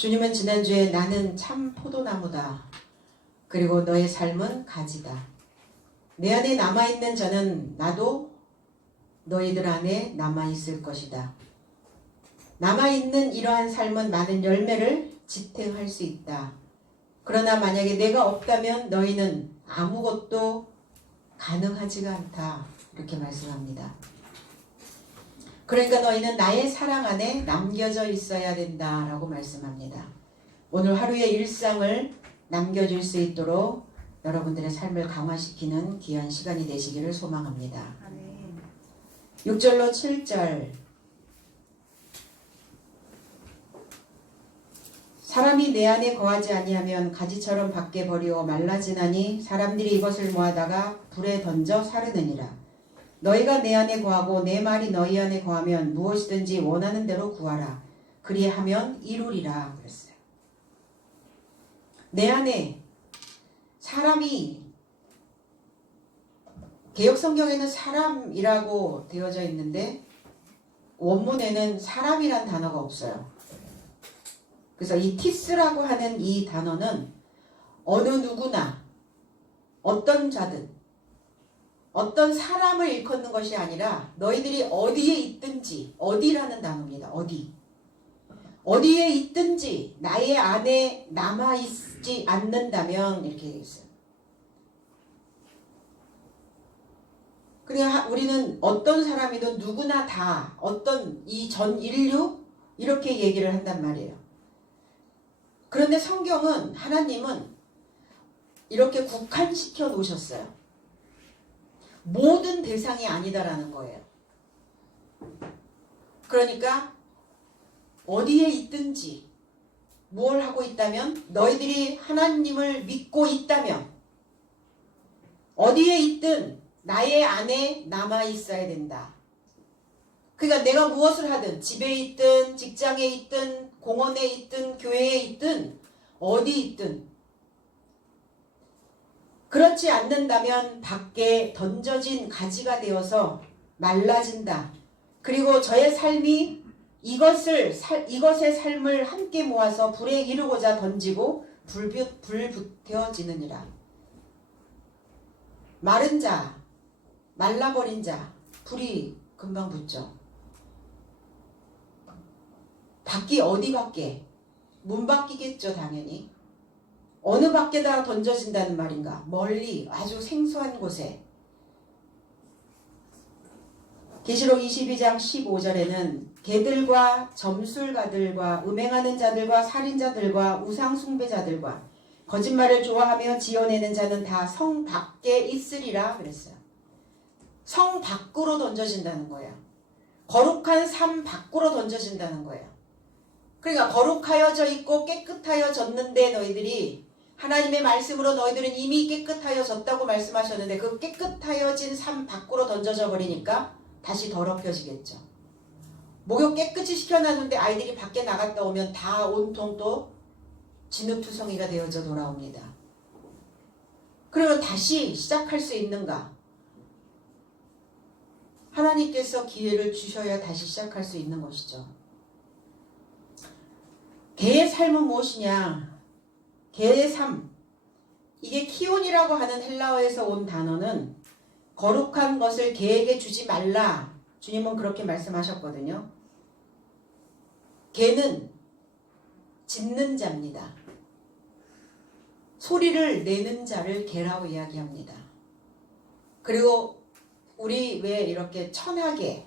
주님은 지난주에 나는 참 포도나무다. 그리고 너의 삶은 가지다. 내 안에 남아있는 자는 나도 너희들 안에 남아있을 것이다. 남아있는 이러한 삶은 많은 열매를 지탱할 수 있다. 그러나 만약에 내가 없다면 너희는 아무것도 가능하지가 않다. 이렇게 말씀합니다. 그러니까 너희는 나의 사랑 안에 남겨져 있어야 된다라고 말씀합니다. 오늘 하루의 일상을 남겨줄 수 있도록 여러분들의 삶을 강화시키는 귀한 시간이 되시기를 소망합니다. 6절로 7절. 사람이 내 안에 거하지 아니하면 가지처럼 밖에 버리고 말라지나니 사람들이 이것을 모아다가 불에 던져 사르느니라. 너희가 내 안에 거하고 내 말이 너희 안에 거하면 무엇이든지 원하는 대로 구하라. 그리하면 이루리라 그랬어요. 내 안에 사람이, 개역성경에는 사람이라고 되어져 있는데 원문에는 사람이란 단어가 없어요. 그래서 이 티스라고 하는 이 단어는 어느 누구나 어떤 자든 어떤 사람을 일컫는 것이 아니라 너희들이 어디에 있든지, 어디라는 단어입니다. 어디에 있든지 나의 안에 남아있지 않는다면 이렇게 얘기했어요. 그러니까 우리는 어떤 사람이든 누구나 다 어떤 이 전 인류 이렇게 얘기를 한단 말이에요. 그런데 성경은, 하나님은 이렇게 국한시켜 놓으셨어요. 모든 대상이 아니다라는 거예요. 그러니까 어디에 있든지 뭘 하고 있다면, 너희들이 하나님을 믿고 있다면 어디에 있든 나의 안에 남아 있어야 된다. 그러니까 내가 무엇을 하든, 집에 있든 직장에 있든 공원에 있든 교회에 있든 어디 있든, 그렇지 않는다면 밖에 던져진 가지가 되어서 말라진다. 그리고 저의 삶이 이것의 삶을 함께 모아서 불에 이르고자 던지고 불붙여지느니라. 마른 자, 말라버린 자, 불이 금방 붙죠. 밖이 어디 밖에? 문 밖이겠죠, 당연히. 어느 밖에다 던져진다는 말인가? 멀리, 아주 생소한 곳에. 계시록 22장 15절에는 개들과 점술가들과 음행하는 자들과 살인자들과 우상숭배자들과 거짓말을 좋아하며 지어내는 자는 다 성 밖에 있으리라 그랬어요. 성 밖으로 던져진다는 거예요. 거룩한 삶 밖으로 던져진다는 거예요. 그러니까 거룩하여져 있고 깨끗하여졌는데 너희들이, 하나님의 말씀으로 너희들은 이미 깨끗하여졌다고 말씀하셨는데 그 깨끗하여진 삶 밖으로 던져져 버리니까 다시 더럽혀지겠죠. 목욕 깨끗이 시켜놨는데 아이들이 밖에 나갔다 오면 다 온통 또 진흙투성이가 되어져 돌아옵니다. 그러면 다시 시작할 수 있는가? 하나님께서 기회를 주셔야 다시 시작할 수 있는 것이죠. 개의 삶은 무엇이냐? 개의 삶, 이게 키온이라고 하는 헬라어에서 온 단어는 거룩한 것을 개에게 주지 말라. 주님은 그렇게 말씀하셨거든요. 개는 짖는 자입니다. 소리를 내는 자를 개라고 이야기합니다. 그리고 우리 왜 이렇게 천하게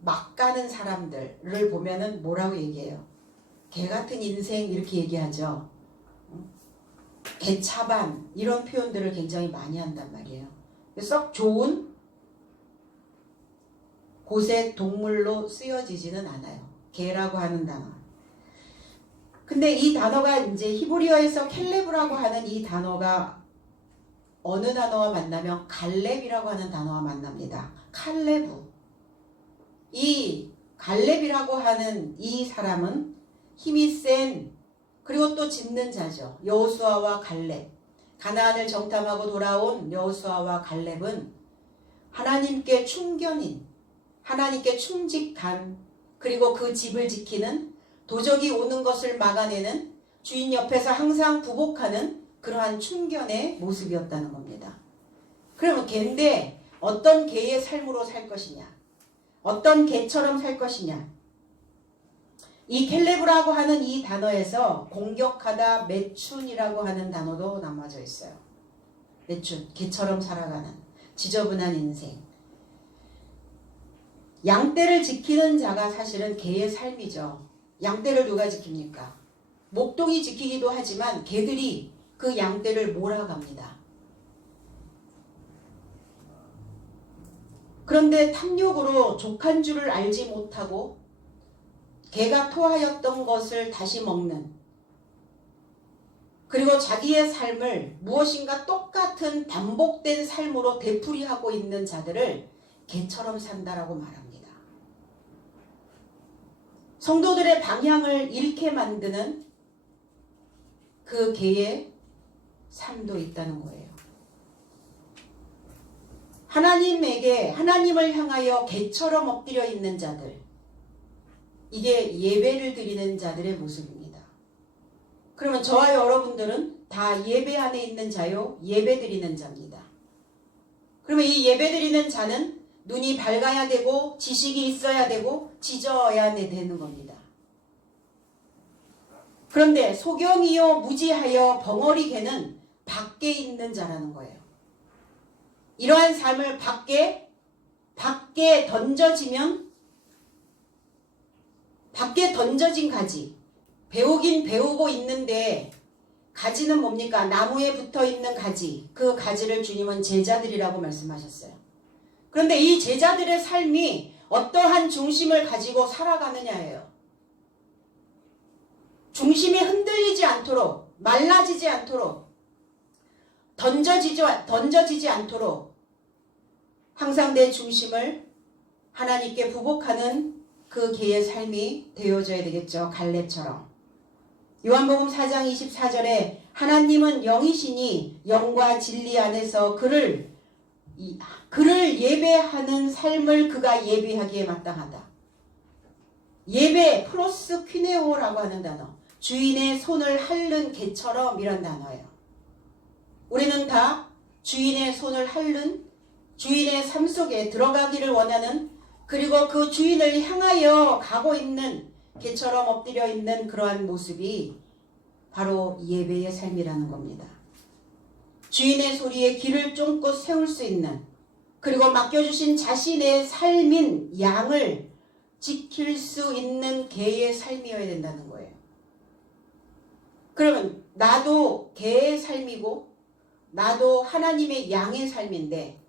막 가는 사람들을 보면은 뭐라고 얘기해요? 개 같은 인생 이렇게 얘기하죠. 개차반 이런 표현들을 굉장히 많이 한단 말이에요. 썩 좋은 곳의 동물로 쓰여지지는 않아요. 개라고 하는 단어. 근데 이 단어가 이제 히브리어에서 켈레브라고 하는 이 단어가 어느 단어와 만나면 갈렙이라고 하는 단어와 만납니다. 칼레브. 이 갈렙이라고 하는 이 사람은 힘이 센, 그리고 또 짖는 자죠. 여호수아와 갈렙. 가나안을 정탐하고 돌아온 여호수아와 갈렙은 하나님께 충견인, 하나님께 충직한, 그리고 그 집을 지키는 도적이 오는 것을 막아내는, 주인 옆에서 항상 부복하는 그러한 춘견의 모습이었다는 겁니다. 그러면 개인데 어떤 개의 삶으로 살 것이냐, 어떤 개처럼 살 것이냐. 이 켈레브라고 하는 이 단어에서 공격하다, 매춘이라고 하는 단어도 남아져 있어요. 매춘, 개처럼 살아가는 지저분한 인생. 양떼를 지키는 자가 사실은 개의 삶이죠. 양떼를 누가 지킵니까? 목동이 지키기도 하지만 개들이 그 양떼를 몰아갑니다. 그런데 탐욕으로 족한 줄을 알지 못하고 개가 토하였던 것을 다시 먹는, 그리고 자기의 삶을 무엇인가 똑같은 반복된 삶으로 되풀이하고 있는 자들을 개처럼 산다라고 말합니다. 성도들의 방향을 잃게 만드는 그 개의 삶도 있다는 거예요. 하나님을 향하여 개처럼 엎드려 있는 자들, 이게 예배를 드리는 자들의 모습입니다. 그러면 저와 여러분들은 다 예배 안에 있는 자요, 예배 드리는 자입니다. 그러면 이 예배 드리는 자는 눈이 밝아야 되고 지식이 있어야 되고 지져야 되는 겁니다. 그런데 소경이요 무지하여 벙어리 개는 밖에 있는 자라는 거예요. 이러한 삶을 밖에 던져진 가지, 배우긴 배우고 있는데 가지는 뭡니까? 나무에 붙어있는 가지, 그 가지를 주님은 제자들이라고 말씀하셨어요. 그런데 이 제자들의 삶이 어떠한 중심을 가지고 살아가느냐예요. 중심이 흔들리지 않도록, 말라지지 않도록, 던져지지 않도록 항상 내 중심을 하나님께 부복하는 그 개의 삶이 되어져야 되겠죠. 갈렙처럼. 요한복음 4장 24절에 하나님은 영이시니 영과 진리 안에서 그를 예배하는 삶을 그가 예배하기에 마땅하다. 예배 플러스 퀴네오라고 하는 단어, 주인의 손을 핥는 개처럼 이란 단어예요. 우리는 다 주인의 손을 핥는, 주인의 삶 속에 들어가기를 원하는, 그리고 그 주인을 향하여 가고 있는 개처럼 엎드려 있는 그러한 모습이 바로 예배의 삶이라는 겁니다. 주인의 소리에 귀를 쫑긋 세울 수 있는, 그리고 맡겨주신 자신의 삶인 양을 지킬 수 있는 개의 삶이어야 된다는 거예요. 그러면 나도 개의 삶이고 나도 하나님의 양의 삶인데,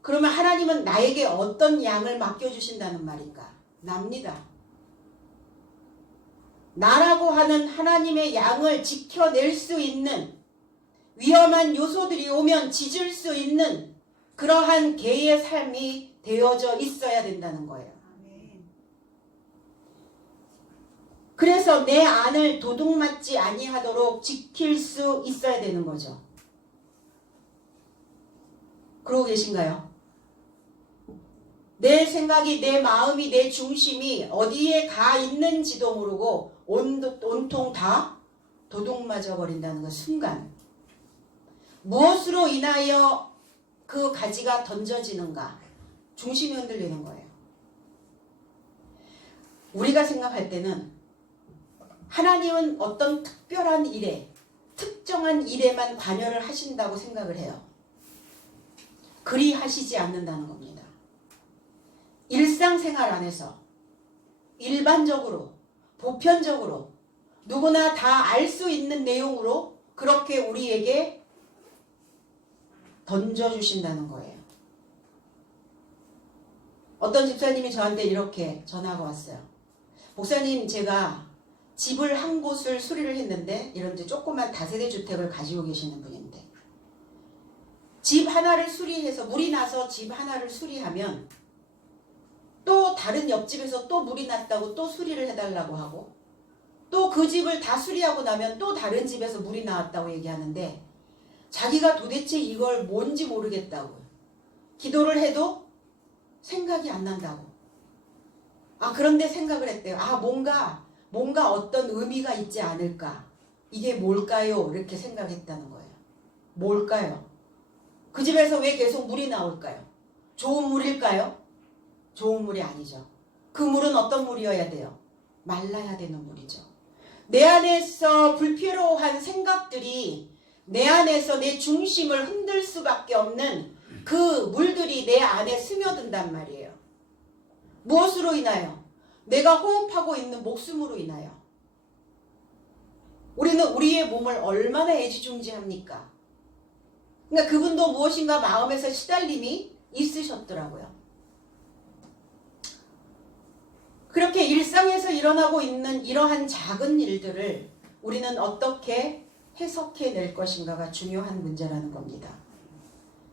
그러면 하나님은 나에게 어떤 양을 맡겨주신다는 말인가? 납니다. 나라고 하는 하나님의 양을 지켜낼 수 있는, 위험한 요소들이 오면 짖을 수 있는 그러한 개의 삶이 되어져 있어야 된다는 거예요. 그래서 내 안을 도둑맞지 아니하도록 지킬 수 있어야 되는 거죠. 그러고 계신가요? 내 생각이, 내 마음이, 내 중심이 어디에 가 있는지도 모르고 온통 다 도둑맞아 버린다는 것. 순간 무엇으로 인하여 그 가지가 던져지는가? 중심이 흔들리는 거예요. 우리가 생각할 때는 하나님은 어떤 특별한 일에, 특정한 일에만 관여를 하신다고 생각을 해요. 그리 하시지 않는다는 겁니다. 일상생활 안에서 일반적으로, 보편적으로 누구나 다 알 수 있는 내용으로 그렇게 우리에게 던져주신다는 거예요. 어떤 집사님이 저한테 이렇게 전화가 왔어요. 목사님, 제가 집을 한 곳을 수리를 했는데, 이런 조그만 다세대 주택을 가지고 계시는 분인데, 집 하나를 수리해서 물이 나서 집 하나를 수리하면 또 다른 옆집에서 또 물이 났다고 또 수리를 해달라고 하고, 또 그 집을 다 수리하고 나면 또 다른 집에서 물이 나왔다고 얘기하는데, 자기가 도대체 이걸 뭔지 모르겠다고, 기도를 해도 생각이 안 난다고. 그런데 생각을 했대요. 뭔가 뭔가 어떤 의미가 있지 않을까? 이게 뭘까요? 이렇게 생각했다는 거예요. 뭘까요? 그 집에서 왜 계속 물이 나올까요? 좋은 물일까요? 좋은 물이 아니죠. 그 물은 어떤 물이어야 돼요? 말라야 되는 물이죠. 내 안에서 불필요한 생각들이 내 안에서 내 중심을 흔들 수밖에 없는 그 물들이 내 안에 스며든단 말이에요. 무엇으로 인하여? 내가 호흡하고 있는 목숨으로 인하여. 우리는 우리의 몸을 얼마나 애지중지합니까? 그러니까 그분도 무엇인가 마음에서 시달림이 있으셨더라고요. 그렇게 일상에서 일어나고 있는 이러한 작은 일들을 우리는 어떻게 해석해낼 것인가가 중요한 문제라는 겁니다.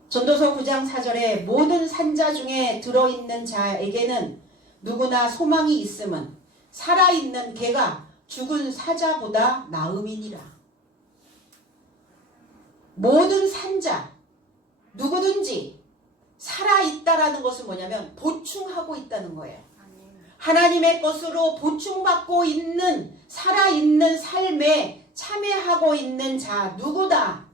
전도서 9장 4절에 모든 산자 중에 들어있는 자에게는 누구나 소망이 있음은 살아있는 개가 죽은 사자보다 나음이니라. 모든 산자, 누구든지 살아있다라는 것은 뭐냐면 보충하고 있다는 거예요. 하나님의 것으로 보충받고 있는 살아있는 삶에 참여하고 있는 자 누구다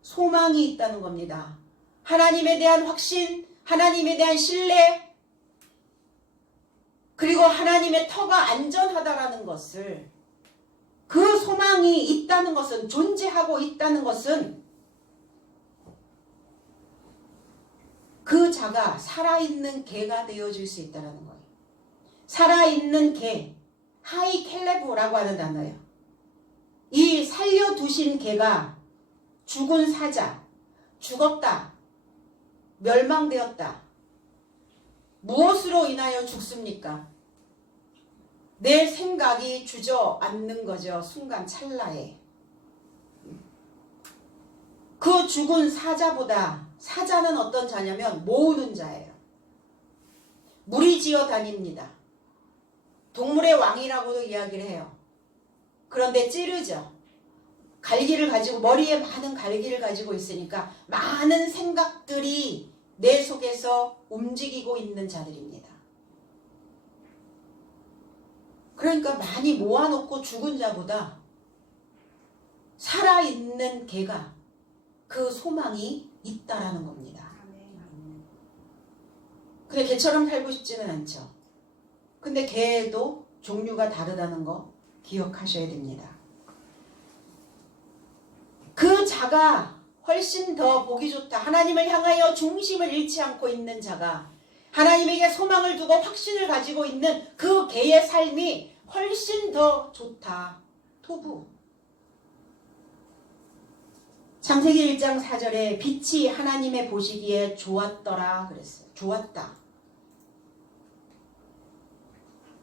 소망이 있다는 겁니다. 하나님에 대한 확신, 하나님에 대한 신뢰, 그리고 하나님의 터가 안전하다라는 것을, 그 소망이 있다는 것은, 존재하고 있다는 것은 그 자가 살아있는 개가 되어줄 수 있다는 거예요. 살아있는 개, 하이켈레브라고 하는 단어예요. 이 살려두신 개가 죽은 사자, 죽었다, 멸망되었다. 무엇으로 인하여 죽습니까? 내 생각이 주저앉는 거죠. 순간 찰나에. 그 죽은 사자보다, 사자는 어떤 자냐면 모으는 자예요. 무리지어 다닙니다. 동물의 왕이라고도 이야기를 해요. 그런데 찌르죠. 갈기를 가지고, 머리에 많은 갈기를 가지고 있으니까 많은 생각들이 내 속에서 움직이고 있는 자들입니다. 그러니까 많이 모아놓고 죽은 자보다 살아있는 개가 그 소망이 있다라는 겁니다. 근데 개처럼 살고 싶지는 않죠. 근데 개도 종류가 다르다는 거 기억하셔야 됩니다. 그 자가 훨씬 더 보기 좋다. 하나님을 향하여 중심을 잃지 않고 있는 자가, 하나님에게 소망을 두고 확신을 가지고 있는 그 개의 삶이 훨씬 더 좋다. 토부. 창세기 1장 4절에 빛이 하나님의 보시기에 좋았더라 그랬어요. 좋았다.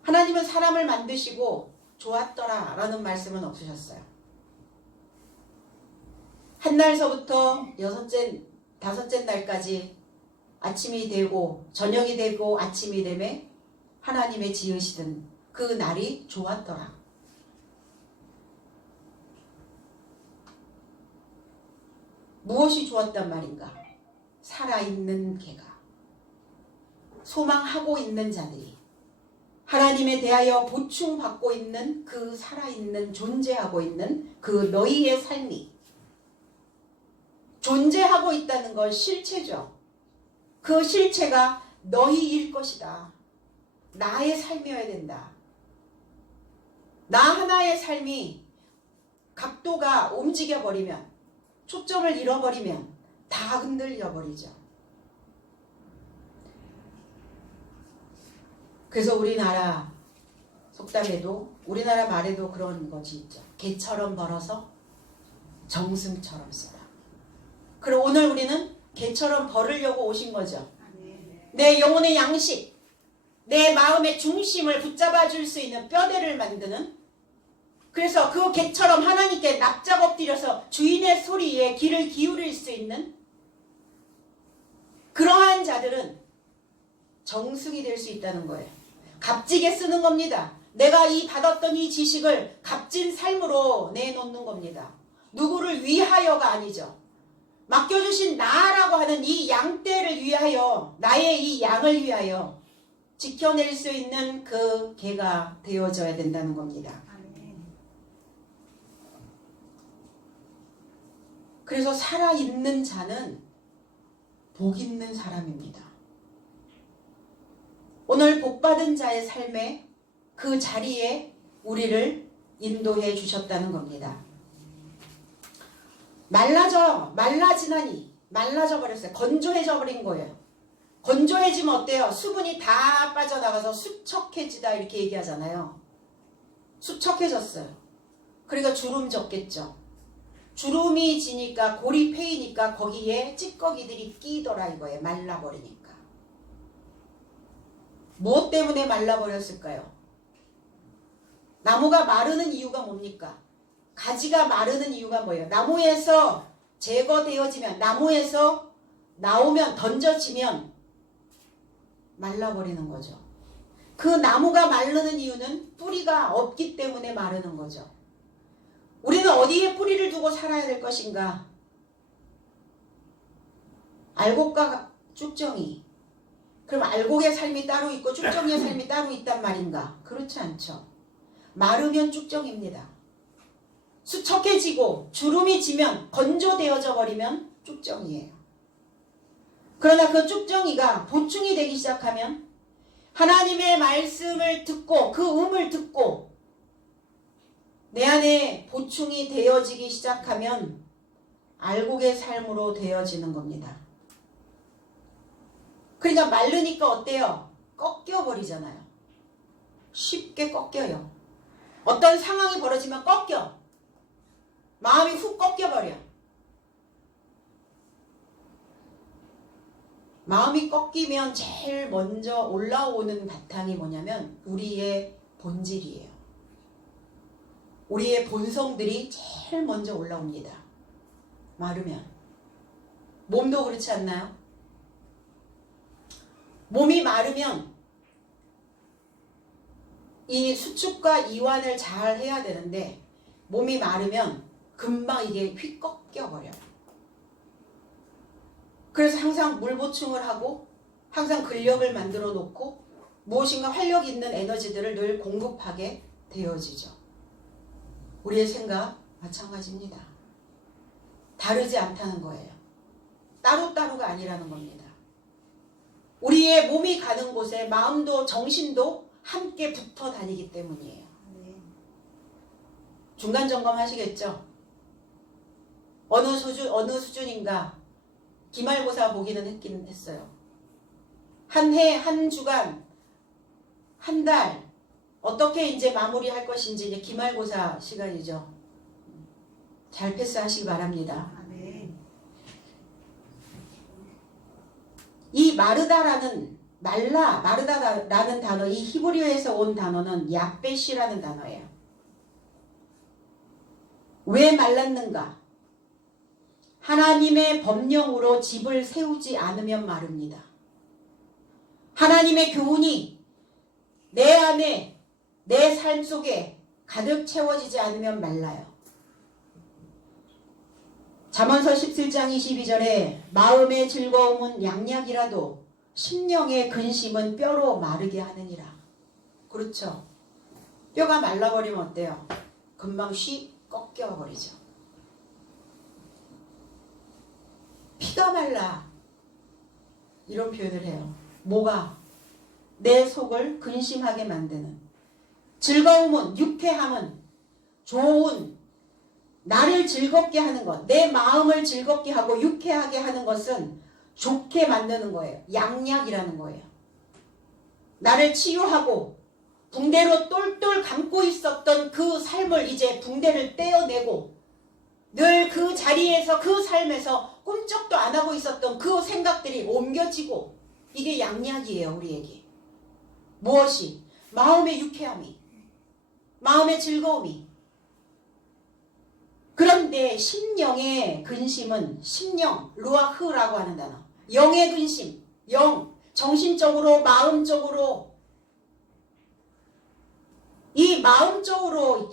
하나님은 사람을 만드시고 좋았더라 라는 말씀은 없으셨어요. 한 날서부터 다섯째 날까지 아침이 되고 저녁이 되고 아침이 되매 하나님의 지으시던 그 날이 좋았더라. 무엇이 좋았단 말인가? 살아있는 개가, 소망하고 있는 자들이, 하나님에 대하여 보충받고 있는 그 살아있는, 존재하고 있는 그 너희의 삶이, 존재하고 있다는 건 실체죠. 그 실체가 너희일 것이다. 나의 삶이어야 된다. 나 하나의 삶이 각도가 움직여버리면, 초점을 잃어버리면 다 흔들려버리죠. 그래서 우리나라 속담에도, 우리나라 말에도 그런 것이 있죠. 개처럼 벌어서 정승처럼 쓰라. 그럼 오늘 우리는 개처럼 벌으려고 오신 거죠. 내 영혼의 양식, 내 마음의 중심을 붙잡아 줄 수 있는 뼈대를 만드는, 그래서 그 개처럼 하나님께 납작 엎드려서 주인의 소리에 귀를 기울일 수 있는 그러한 자들은 정승이 될 수 있다는 거예요. 값지게 쓰는 겁니다. 내가 받았던 이 지식을 값진 삶으로 내놓는 겁니다. 누구를 위하여가 아니죠. 맡겨주신 나라고 하는 이 양떼를 위하여, 나의 이 양을 위하여 지켜낼 수 있는 그 개가 되어져야 된다는 겁니다. 그래서 살아있는 자는 복 있는 사람입니다. 오늘 복받은 자의 삶에 그 자리에 우리를 인도해 주셨다는 겁니다. 말라지나니 말라져 버렸어요. 건조해져 버린 거예요. 건조해지면 어때요? 수분이 다 빠져나가서 수척해지다 이렇게 얘기하잖아요. 수척해졌어요. 그러니까 주름 졌겠죠. 주름이 지니까 골이 패이니까 거기에 찌꺼기들이 끼더라 이거예요. 말라버리니까. 무엇 때문에 말라버렸을까요? 나무가 마르는 이유가 뭡니까? 가지가 마르는 이유가 뭐예요? 나무에서 제거되어지면, 나무에서 나오면, 던져지면 말라버리는 거죠. 그 나무가 마르는 이유는 뿌리가 없기 때문에 마르는 거죠. 우리는 어디에 뿌리를 두고 살아야 될 것인가? 알곡과 쭉정이. 그럼 알곡의 삶이 따로 있고 쭉정이의 삶이 따로 있단 말인가? 그렇지 않죠. 마르면 쭉정입니다. 수척해지고 주름이 지면, 건조되어져 버리면 쭉정이에요. 그러나 그 쭉정이가 보충이 되기 시작하면, 하나님의 말씀을 듣고 그 음을 듣고 내 안에 보충이 되어지기 시작하면 알곡의 삶으로 되어지는 겁니다. 그러니까 마르니까 어때요? 꺾여버리잖아요. 쉽게 꺾여요. 어떤 상황이 벌어지면 꺾여. 마음이 훅 꺾여버려. 마음이 꺾이면 제일 먼저 올라오는 바탕이 뭐냐면 우리의 본질이에요. 우리의 본성들이 제일 먼저 올라옵니다. 마르면. 몸도 그렇지 않나요? 몸이 마르면 이 수축과 이완을 잘 해야 되는데 몸이 마르면 금방 이게 휙 꺾여버려요. 그래서 항상 물 보충을 하고 항상 근력을 만들어 놓고 무엇인가 활력 있는 에너지들을 늘 공급하게 되어지죠. 우리의 생각 마찬가지입니다. 다르지 않다는 거예요. 따로따로가 아니라는 겁니다. 우리의 몸이 가는 곳에 마음도 정신도 함께 붙어 다니기 때문이에요. 중간 점검 하시겠죠? 어느 수준인가 기말고사 보기는 했긴 했어요. 한 해, 한 주간, 한 달 어떻게 이제 마무리할 것인지 이제 기말고사 시간이죠. 잘 패스하시기 바랍니다. 이 마르다라는 단어, 이 히브리어에서 온 단어는 야벳이라는 단어예요. 왜 말랐는가? 하나님의 법령으로 집을 세우지 않으면 마릅니다. 하나님의 교훈이 내 안에, 내 삶 속에 가득 채워지지 않으면 말라요. 잠언서 17장 22절에 마음의 즐거움은 양약이라도 심령의 근심은 뼈로 마르게 하느니라. 그렇죠. 뼈가 말라버리면 어때요? 금방 꺾여버리죠. 피가 말라. 이런 표현을 해요. 뭐가? 내 속을 근심하게 만드는. 즐거움은, 유쾌함은, 좋은, 나를 즐겁게 하는 것, 내 마음을 즐겁게 하고 유쾌하게 하는 것은 좋게 만드는 거예요. 양약이라는 거예요. 나를 치유하고 붕대로 똘똘 감고 있었던 그 삶을 이제 붕대를 떼어내고 늘 그 자리에서 그 삶에서 꿈쩍도 안 하고 있었던 그 생각들이 옮겨지고 이게 양약이에요. 우리에게. 무엇이? 마음의 유쾌함이, 마음의 즐거움이. 그런데 심령의 근심은 심령, 루아흐라고 하는 단어. 영의 근심, 영, 정신적으로, 마음적으로. 이 마음적으로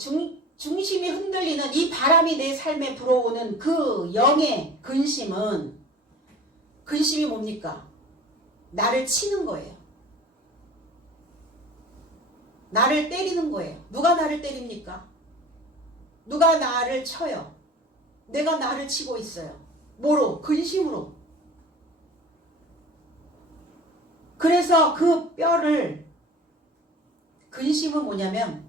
중심이 흔들리는 이 바람이 내 삶에 불어오는 그 영의 근심이 뭡니까? 나를 치는 거예요. 나를 때리는 거예요. 누가 나를 때립니까? 누가 나를 쳐요? 내가 나를 치고 있어요. 뭐로? 근심으로. 그래서 그 뼈를, 근심은 뭐냐면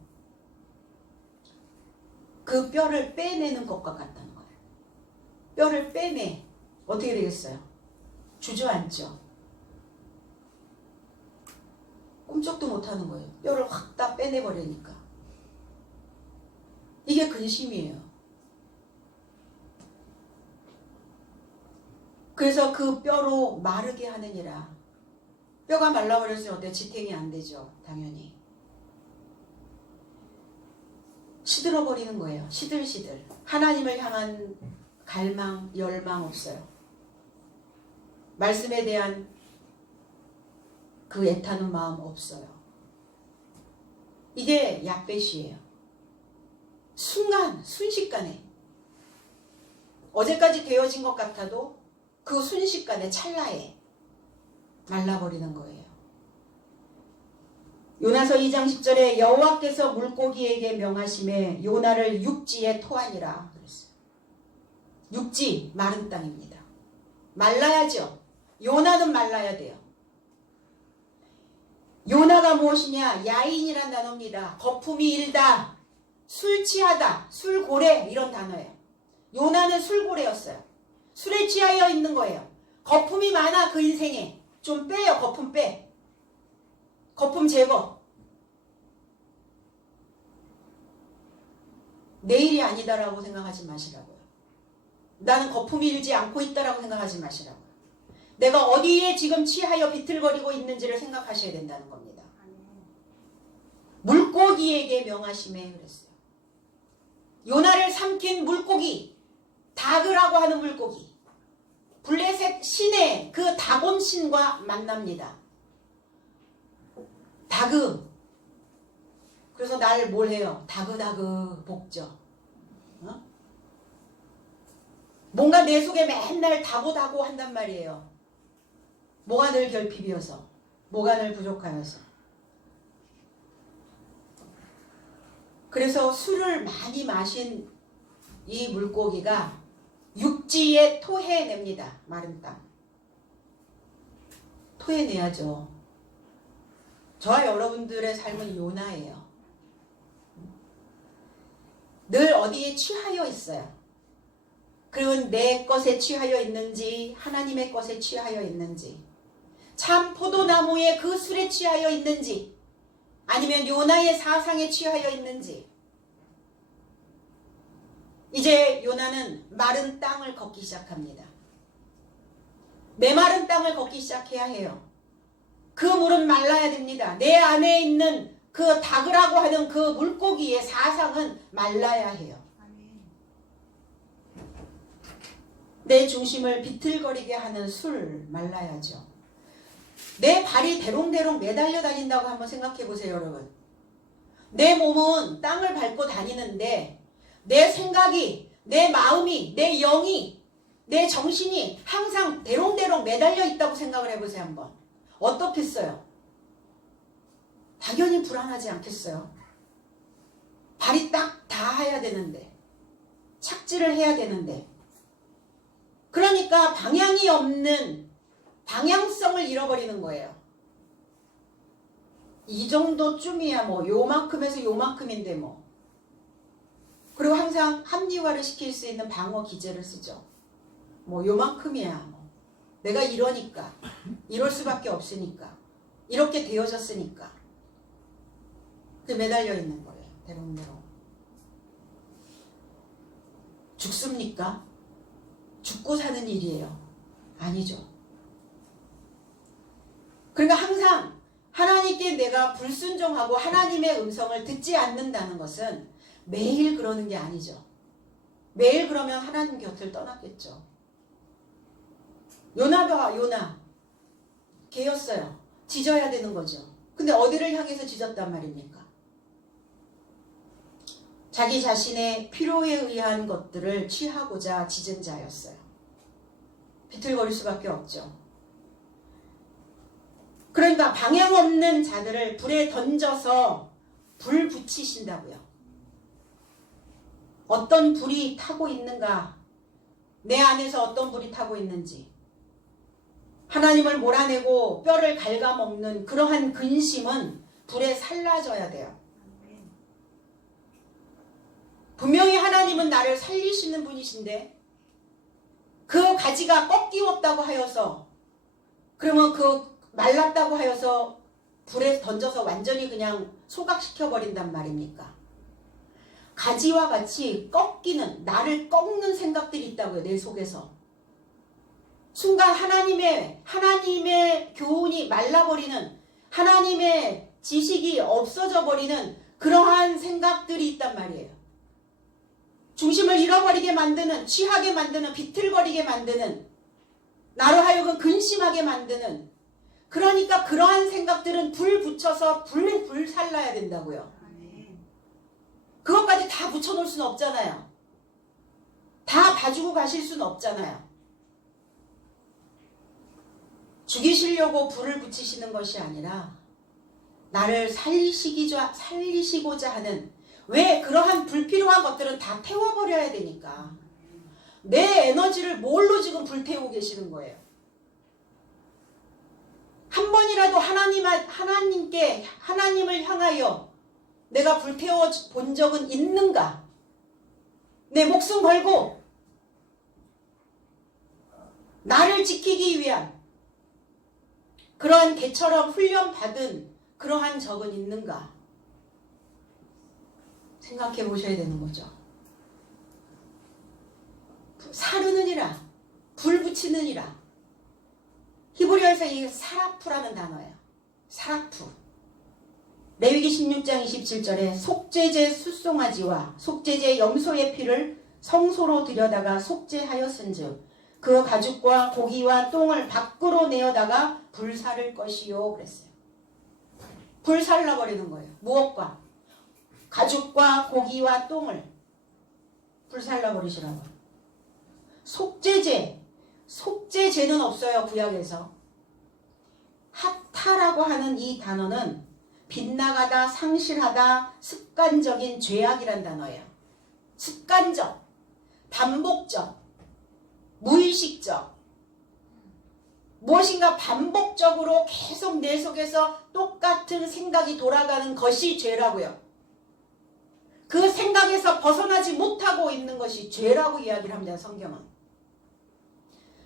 그 뼈를 빼내는 것과 같다는 거예요. 뼈를 빼내. 어떻게 되겠어요? 주저앉죠. 꿈쩍도 못하는 거예요. 뼈를 확 다 빼내버리니까. 이게 근심이에요. 그래서 그 뼈로 마르게 하느니라. 뼈가 말라버렸으면 어때? 지탱이 안 되죠. 당연히. 시들어버리는 거예요. 시들시들. 하나님을 향한 갈망, 열망 없어요. 말씀에 대한 그 애타는 마음 없어요. 이게 야벳이에요. 순식간에 어제까지 되어진 것 같아도 그 순식간에 찰나에 말라버리는 거예요. 요나서 2장 10절에 여호와께서 물고기에게 명하심에 요나를 육지에 토하니라 그랬어요. 육지, 마른 땅입니다. 말라야죠. 요나는 말라야 돼요. 요나가 무엇이냐? 야인이란 단어입니다. 거품이 일다, 술 취하다, 술고래 이런 단어예요. 요나는 술고래였어요. 술에 취하여 있는 거예요. 거품이 많아 그 인생에. 좀 빼요. 거품 빼. 거품 제거. 내일이 아니다라고 생각하지 마시라고요. 나는 거품이 일지 않고 있다라고 생각하지 마시라고요. 내가 어디에 지금 취하여 비틀거리고 있는지를 생각하셔야 된다는 겁니다. 물고기에게 명하심에 그랬어요. 요나를 삼킨 물고기, 다그라고 하는 물고기. 블레셋 신의 그 다곤 신과 만납니다. 다그. 그래서 날 뭘 해요? 다그다그 볶죠. 어? 뭔가 내 속에 맨날 다고다고 한단 말이에요. 뭐가 늘 결핍이어서, 뭐가 늘 부족하여서. 그래서 술을 많이 마신 이 물고기가 육지에 토해냅니다. 마른 땅. 토해내야죠. 저와 여러분들의 삶은 요나예요. 늘 어디에 취하여 있어요. 그리고 내 것에 취하여 있는지 하나님의 것에 취하여 있는지 참 포도나무의 그 술에 취하여 있는지 아니면 요나의 사상에 취하여 있는지. 이제 요나는 마른 땅을 걷기 시작합니다. 메마른 땅을 걷기 시작해야 해요. 그 물은 말라야 됩니다. 내 안에 있는 그 닭이라고 하는 그 물고기의 사상은 말라야 해요. 내 중심을 비틀거리게 하는 술 말라야죠. 내 발이 대롱대롱 매달려 다닌다고 한번 생각해 보세요, 여러분. 내 몸은 땅을 밟고 다니는데 내 생각이, 내 마음이, 내 영이, 내 정신이 항상 대롱대롱 매달려 있다고 생각을 해보세요, 한번. 어떻겠어요? 당연히 불안하지 않겠어요? 발이 딱 닿아야 되는데, 착지를 해야 되는데, 그러니까 방향이 없는 방향성을 잃어버리는 거예요. 이 정도쯤이야 뭐 요만큼에서 요만큼인데 뭐. 그리고 항상 합리화를 시킬 수 있는 방어 기제를 쓰죠. 뭐 요만큼이야 뭐. 내가 이러니까, 이럴 수밖에 없으니까, 이렇게 되어졌으니까. 그 매달려 있는 거예요. 대롱대롱. 죽습니까? 죽고 사는 일이에요. 아니죠. 그러니까 항상 하나님께 내가 불순종하고 하나님의 음성을 듣지 않는다는 것은 매일 그러는 게 아니죠. 매일 그러면 하나님 곁을 떠났겠죠. 요나도 요나 개였어요. 짖어야 되는 거죠. 근데 어디를 향해서 짖었단 말입니까? 자기 자신의 필요에 의한 것들을 취하고자 짖은 자였어요. 비틀거릴 수밖에 없죠. 그러니까 방향 없는 자들을 불에 던져서 불 붙이신다고요. 어떤 불이 타고 있는가? 내 안에서 어떤 불이 타고 있는지. 하나님을 몰아내고 뼈를 갉아먹는 그러한 근심은 불에 살라져야 돼요. 분명히 하나님은 나를 살리시는 분이신데 그 가지가 꺾이었다고 하여서, 그러면 그 말랐다고 하여서 불에 던져서 완전히 그냥 소각시켜버린단 말입니까? 가지와 같이 꺾이는, 나를 꺾는 생각들이 있다고요. 내 속에서. 순간 하나님의 교훈이 말라버리는, 하나님의 지식이 없어져 버리는 그러한 생각들이 있단 말이에요. 중심을 잃어버리게 만드는, 취하게 만드는, 비틀거리게 만드는, 나로 하여금 근심하게 만드는, 그러니까 그러한 생각들은 불 붙여서 불 살라야 된다고요. 그것까지 다 붙여놓을 수는 없잖아요. 다 봐주고 가실 수는 없잖아요. 죽이시려고 불을 붙이시는 것이 아니라 나를 살리시고자 하는, 왜 그러한 불필요한 것들은 다 태워버려야 되니까. 내 에너지를 뭘로 지금 불태우고 계시는 거예요. 한 번이라도 하나님을 향하여 내가 불태워 본 적은 있는가? 내 목숨 걸고 나를 지키기 위한 그러한 개처럼 훈련받은 그러한 적은 있는가? 생각해 보셔야 되는 거죠. 사르느니라, 불 붙이느니라. 히브리어에서 이 사라푸라는 단어예요. 사라푸. 레위기 16장 27절에 속죄제 숫송아지와 속죄제 염소의 피를 성소로 들여다가 속죄하였은즉 그 가죽과 고기와 똥을 밖으로 내어다가 불살을 것이요 그랬어요. 불살라 버리는 거예요. 무엇과? 가죽과 고기와 똥을 불살라 버리시라고. 속죄제는 없어요. 구약에서. 하타라고 하는 이 단어는 빗나가다, 상실하다, 습관적인 죄악이란 단어예요. 습관적, 반복적, 무의식적, 무엇인가 반복적으로 계속 내 속에서 똑같은 생각이 돌아가는 것이 죄라고요. 그 생각에서 벗어나지 못하고 있는 것이 죄라고 이야기를 합니다. 성경은.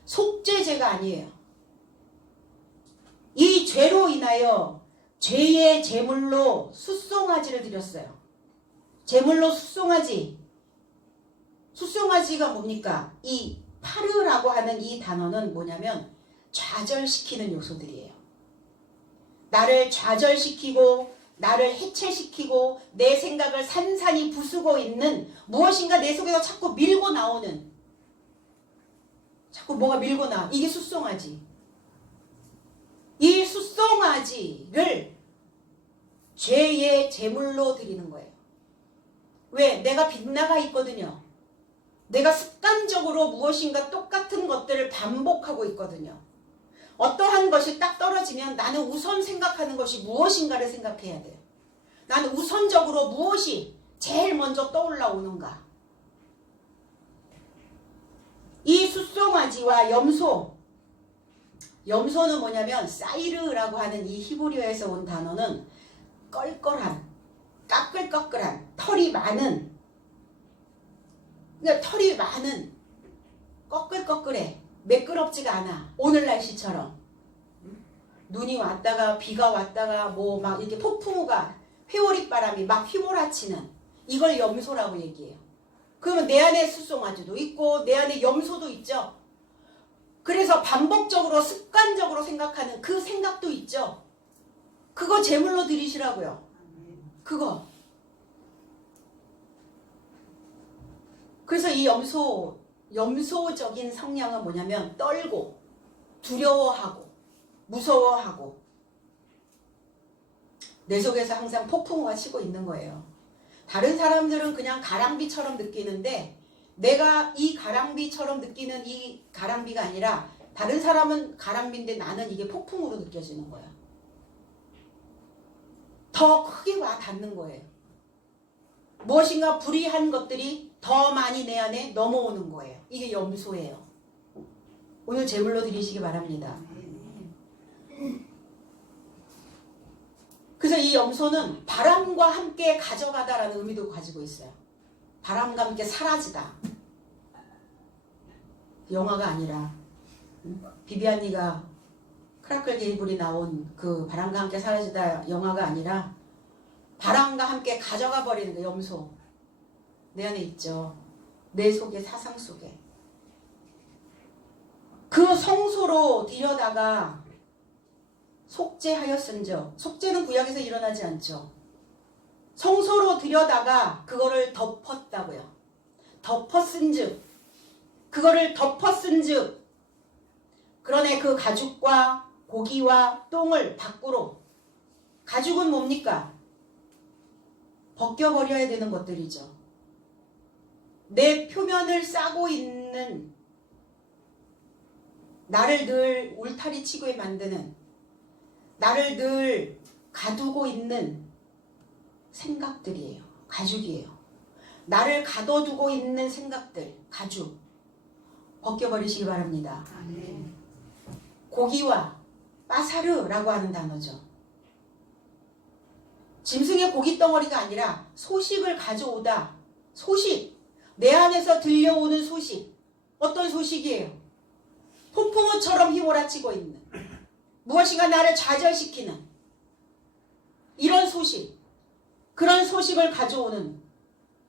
속죄죄가 아니에요. 이 죄로 인하여 죄의 제물로 숫송아지를 드렸어요. 제물로 숫송아지가 뭡니까? 이 파르라고 하는 이 단어는 뭐냐면 좌절시키는 요소들이에요. 나를 좌절시키고 나를 해체시키고 내 생각을 산산이 부수고 있는 무엇인가 내 속에서 자꾸 밀고 나오는, 자꾸 뭐가 밀고 나와. 이게 숫송아지. 이 숫송아지를 죄의 제물로 드리는 거예요. 왜? 내가 빗나가 있거든요. 내가 습관적으로 무엇인가 똑같은 것들을 반복하고 있거든요. 어떠한 것이 딱 떨어지면 나는 우선 생각하는 것이 무엇인가를 생각해야 돼요. 나는 우선적으로 무엇이 제일 먼저 떠올라오는가. 이 숫송아지와 염소는 뭐냐면 사이르라고 하는 이 히브리어에서 온 단어는 껄껄한, 까끌까끌한, 털이 많은, 그러니까 털이 많은, 꺼끌꺼끌해, 매끄럽지가 않아. 오늘 날씨처럼 눈이 왔다가 비가 왔다가 뭐 막 이렇게 폭풍우가, 회오리바람이 막 휘몰아치는, 이걸 염소라고 얘기해요. 그러면 내 안에 숫송아지도 있고 내 안에 염소도 있죠. 그래서 반복적으로 습관적으로 생각하는 그 생각도 있죠. 그거 제물로 드리시라고요. 그거. 그래서 이 염소적인 성향은 뭐냐면 떨고 두려워하고 무서워하고 내 속에서 항상 폭풍우가 치고 있는 거예요. 다른 사람들은 그냥 가랑비처럼 느끼는데 내가 이 가랑비처럼 느끼는 이 가랑비가 아니라 다른 사람은 가랑비인데 나는 이게 폭풍으로 느껴지는 거야. 더 크게 와 닿는 거예요. 무엇인가 불이한 것들이 더 많이 내 안에 넘어오는 거예요. 이게 염소예요. 오늘 제물로 드리시기 바랍니다. 그래서 이 염소는 바람과 함께 가져가다라는 의미도 가지고 있어요. 바람과 함께 사라지다. 영화가 아니라 비비안니가 크라클 게이블이 나온 그 바람과 함께 사라지다 영화가 아니라 바람과 함께 가져가 버리는 그 염소. 내 안에 있죠. 내 속에, 사상 속에. 그 성소로 들여다가 속죄하였은즉, 속죄는 구약에서 일어나지 않죠. 성소로 들여다가 그거를 덮었다고요. 덮었은즉, 그거를 덮었은즉, 그러네 그 가죽과 고기와 똥을 밖으로. 가죽은 뭡니까? 벗겨버려야 되는 것들이죠. 내 표면을 싸고 있는, 나를 늘 울타리 치고 만드는, 나를 늘 가두고 있는 생각들이에요. 가죽이에요. 나를 가둬두고 있는 생각들, 가죽. 벗겨버리시기 바랍니다. 고기와 빠사르라고 하는 단어죠. 짐승의 고기 덩어리가 아니라 소식을 가져오다. 소식. 내 안에서 들려오는 소식. 어떤 소식이에요? 폭풍우처럼 휘몰아치고 있는, 무엇인가 나를 좌절시키는 이런 소식. 그런 소식을 가져오는.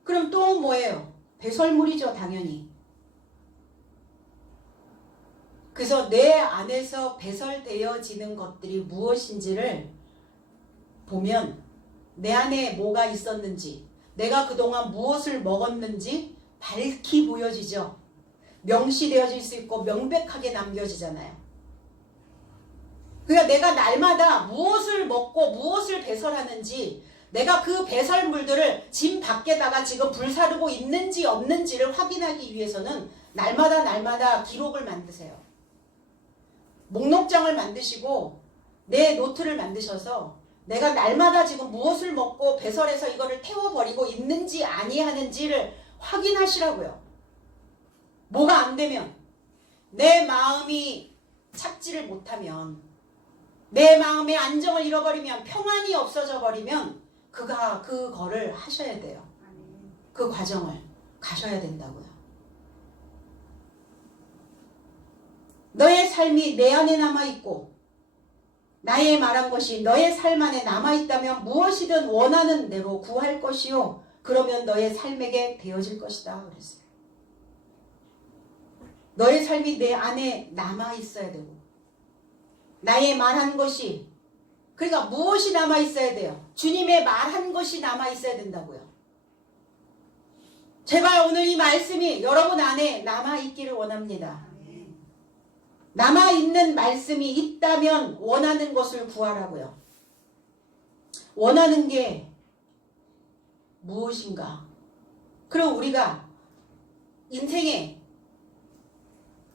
그럼 또 뭐예요? 배설물이죠, 당연히. 그래서 내 안에서 배설되어지는 것들이 무엇인지를 보면 내 안에 뭐가 있었는지, 내가 그동안 무엇을 먹었는지 밝히 보여지죠. 명시되어질 수 있고 명백하게 남겨지잖아요. 그러니까 내가 날마다 무엇을 먹고 무엇을 배설하는지, 내가 그 배설물들을 짐 밖에다가 지금 불사르고 있는지 없는지를 확인하기 위해서는 날마다 기록을 만드세요. 목록장을 만드시고 내 노트를 만드셔서 내가 날마다 지금 무엇을 먹고 배설해서 이거를 태워버리고 있는지 아니하는지를 확인하시라고요. 뭐가 안 되면, 내 마음이 찾지를 못하면, 내 마음의 안정을 잃어버리면, 평안이 없어져 버리면 그거를 하셔야 돼요. 그 과정을 가셔야 된다고요. 너의 삶이 내 안에 남아있고 나의 말한 것이 너의 삶 안에 남아있다면 무엇이든 원하는 대로 구할 것이요, 그러면 너의 삶에게 되어질 것이다 그랬어요. 너의 삶이 내 안에 남아있어야 되고, 나의 말한 것이, 그러니까 무엇이 남아있어야 돼요? 주님의 말한 것이 남아있어야 된다고요. 제발 오늘 이 말씀이 여러분 안에 남아있기를 원합니다. 남아있는 말씀이 있다면 원하는 것을 구하라고요. 원하는 게 무엇인가? 그럼 우리가 인생에,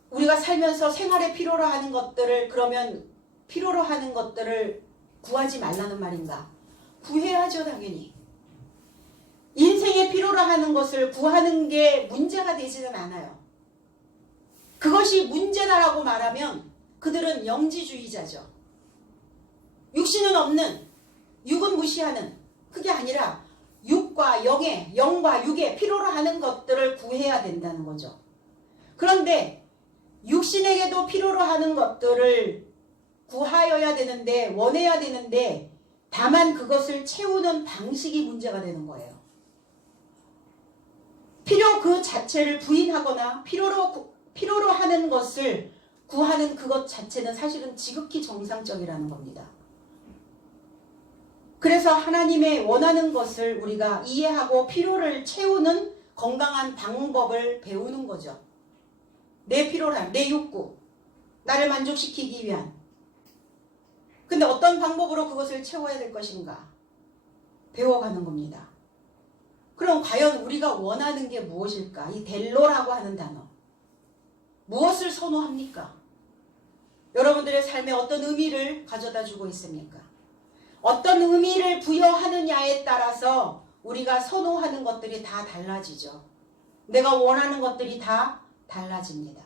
우리가 살면서 생활에 필요로 하는 것들을, 그러면 필요로 하는 것들을 구하지 말라는 말인가? 구해야죠, 당연히. 인생에 필요로 하는 것을 구하는 게 문제가 되지는 않아요. 그것이 문제다라고 말하면 그들은 영지주의자죠. 육신은 없는, 육은 무시하는, 그게 아니라 육과 영과 육에 필요로 하는 것들을 구해야 된다는 거죠. 그런데 육신에게도 필요로 하는 것들을 구하여야 되는데, 원해야 되는데, 다만 그것을 채우는 방식이 문제가 되는 거예요. 필요 그 자체를 부인하거나 필요로 하는 것을 구하는 그것 자체는 사실은 지극히 정상적이라는 겁니다. 그래서 하나님의 원하는 것을 우리가 이해하고 필요를 채우는 건강한 방법을 배우는 거죠. 내 필요란, 내 욕구, 나를 만족시키기 위한. 근데 어떤 방법으로 그것을 채워야 될 것인가? 배워가는 겁니다. 그럼 과연 우리가 원하는 게 무엇일까? 이 델로라고 하는 단어. 무엇을 선호합니까? 여러분들의 삶에 어떤 의미를 가져다 주고 있습니까? 어떤 의미를 부여하느냐에 따라서 우리가 선호하는 것들이 다 달라지죠. 내가 원하는 것들이 다 달라집니다.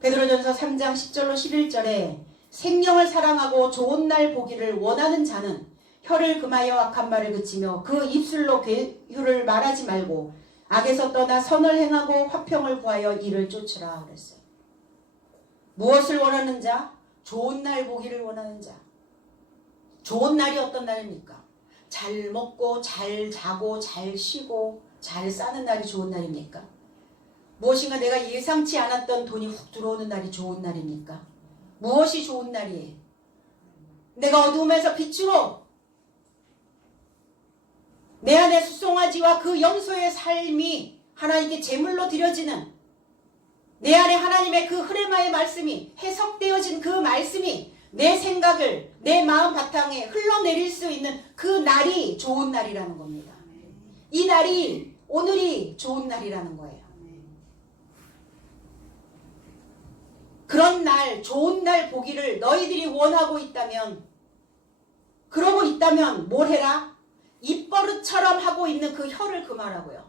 베드로전서 3장 10절로 11절에 생명을 사랑하고 좋은 날 보기를 원하는 자는 혀를 금하여 악한 말을 그치며 그 입술로 괴효를 말하지 말고 악에서 떠나 선을 행하고 화평을 구하여 이를 쫓으라 그랬어요. 무엇을 원하는 자? 좋은 날 보기를 원하는 자. 좋은 날이 어떤 날입니까? 잘 먹고 잘 자고 잘 쉬고 잘 사는 날이 좋은 날입니까? 무엇인가 내가 예상치 않았던 돈이 훅 들어오는 날이 좋은 날입니까? 무엇이 좋은 날이에요? 내가 어두움에서 빛으로 내 안에 수송아지와 그 염소의 삶이 하나님께 제물로 드려지는, 내 안에 하나님의 그 흐레마의 말씀이 해석되어진 그 말씀이 내 생각을 내 마음 바탕에 흘러내릴 수 있는 그 날이 좋은 날이라는 겁니다. 이 날이 오늘이 좋은 날이라는 거예요. 그런 날, 좋은 날 보기를 너희들이 원하고 있다면, 그러고 있다면 뭘 해라? 입버릇처럼 하고 있는 그 혀를 금하라고요.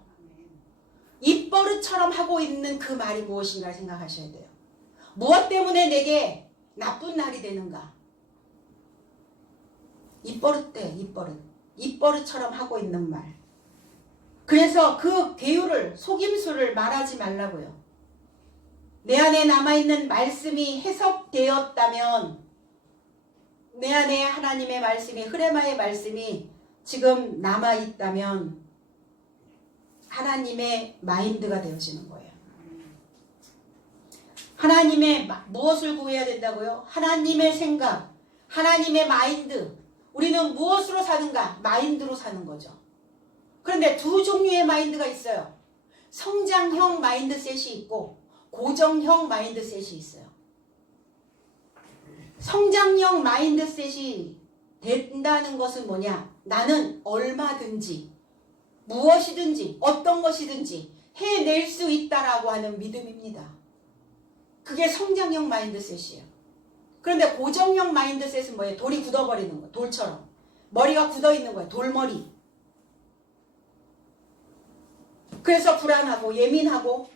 입버릇처럼 하고 있는 그 말이 무엇인가 생각하셔야 돼요. 무엇 때문에 내게 나쁜 날이 되는가? 입버릇 때, 입버릇. 입버릇처럼 하고 있는 말. 그래서 그 괴유를, 속임수를 말하지 말라고요. 내 안에 남아있는 말씀이 해석되었다면, 내 안에 하나님의 말씀이, 흐레마의 말씀이 지금 남아있다면 하나님의 마인드가 되어지는 거예요. 하나님의 무엇을 구해야 된다고요? 하나님의 생각, 하나님의 마인드. 우리는 무엇으로 사는가? 마인드로 사는 거죠. 그런데 두 종류의 마인드가 있어요. 성장형 마인드셋이 있고 고정형 마인드셋이 있어요. 성장형 마인드셋이 된다는 것은 뭐냐? 나는 얼마든지 무엇이든지 어떤 것이든지 해낼 수 있다라고 하는 믿음입니다. 그게 성장형 마인드셋이에요. 그런데 고정형 마인드셋은 뭐예요? 돌이 굳어버리는 거예요. 돌처럼. 머리가 굳어있는 거예요. 돌머리. 그래서 불안하고 예민하고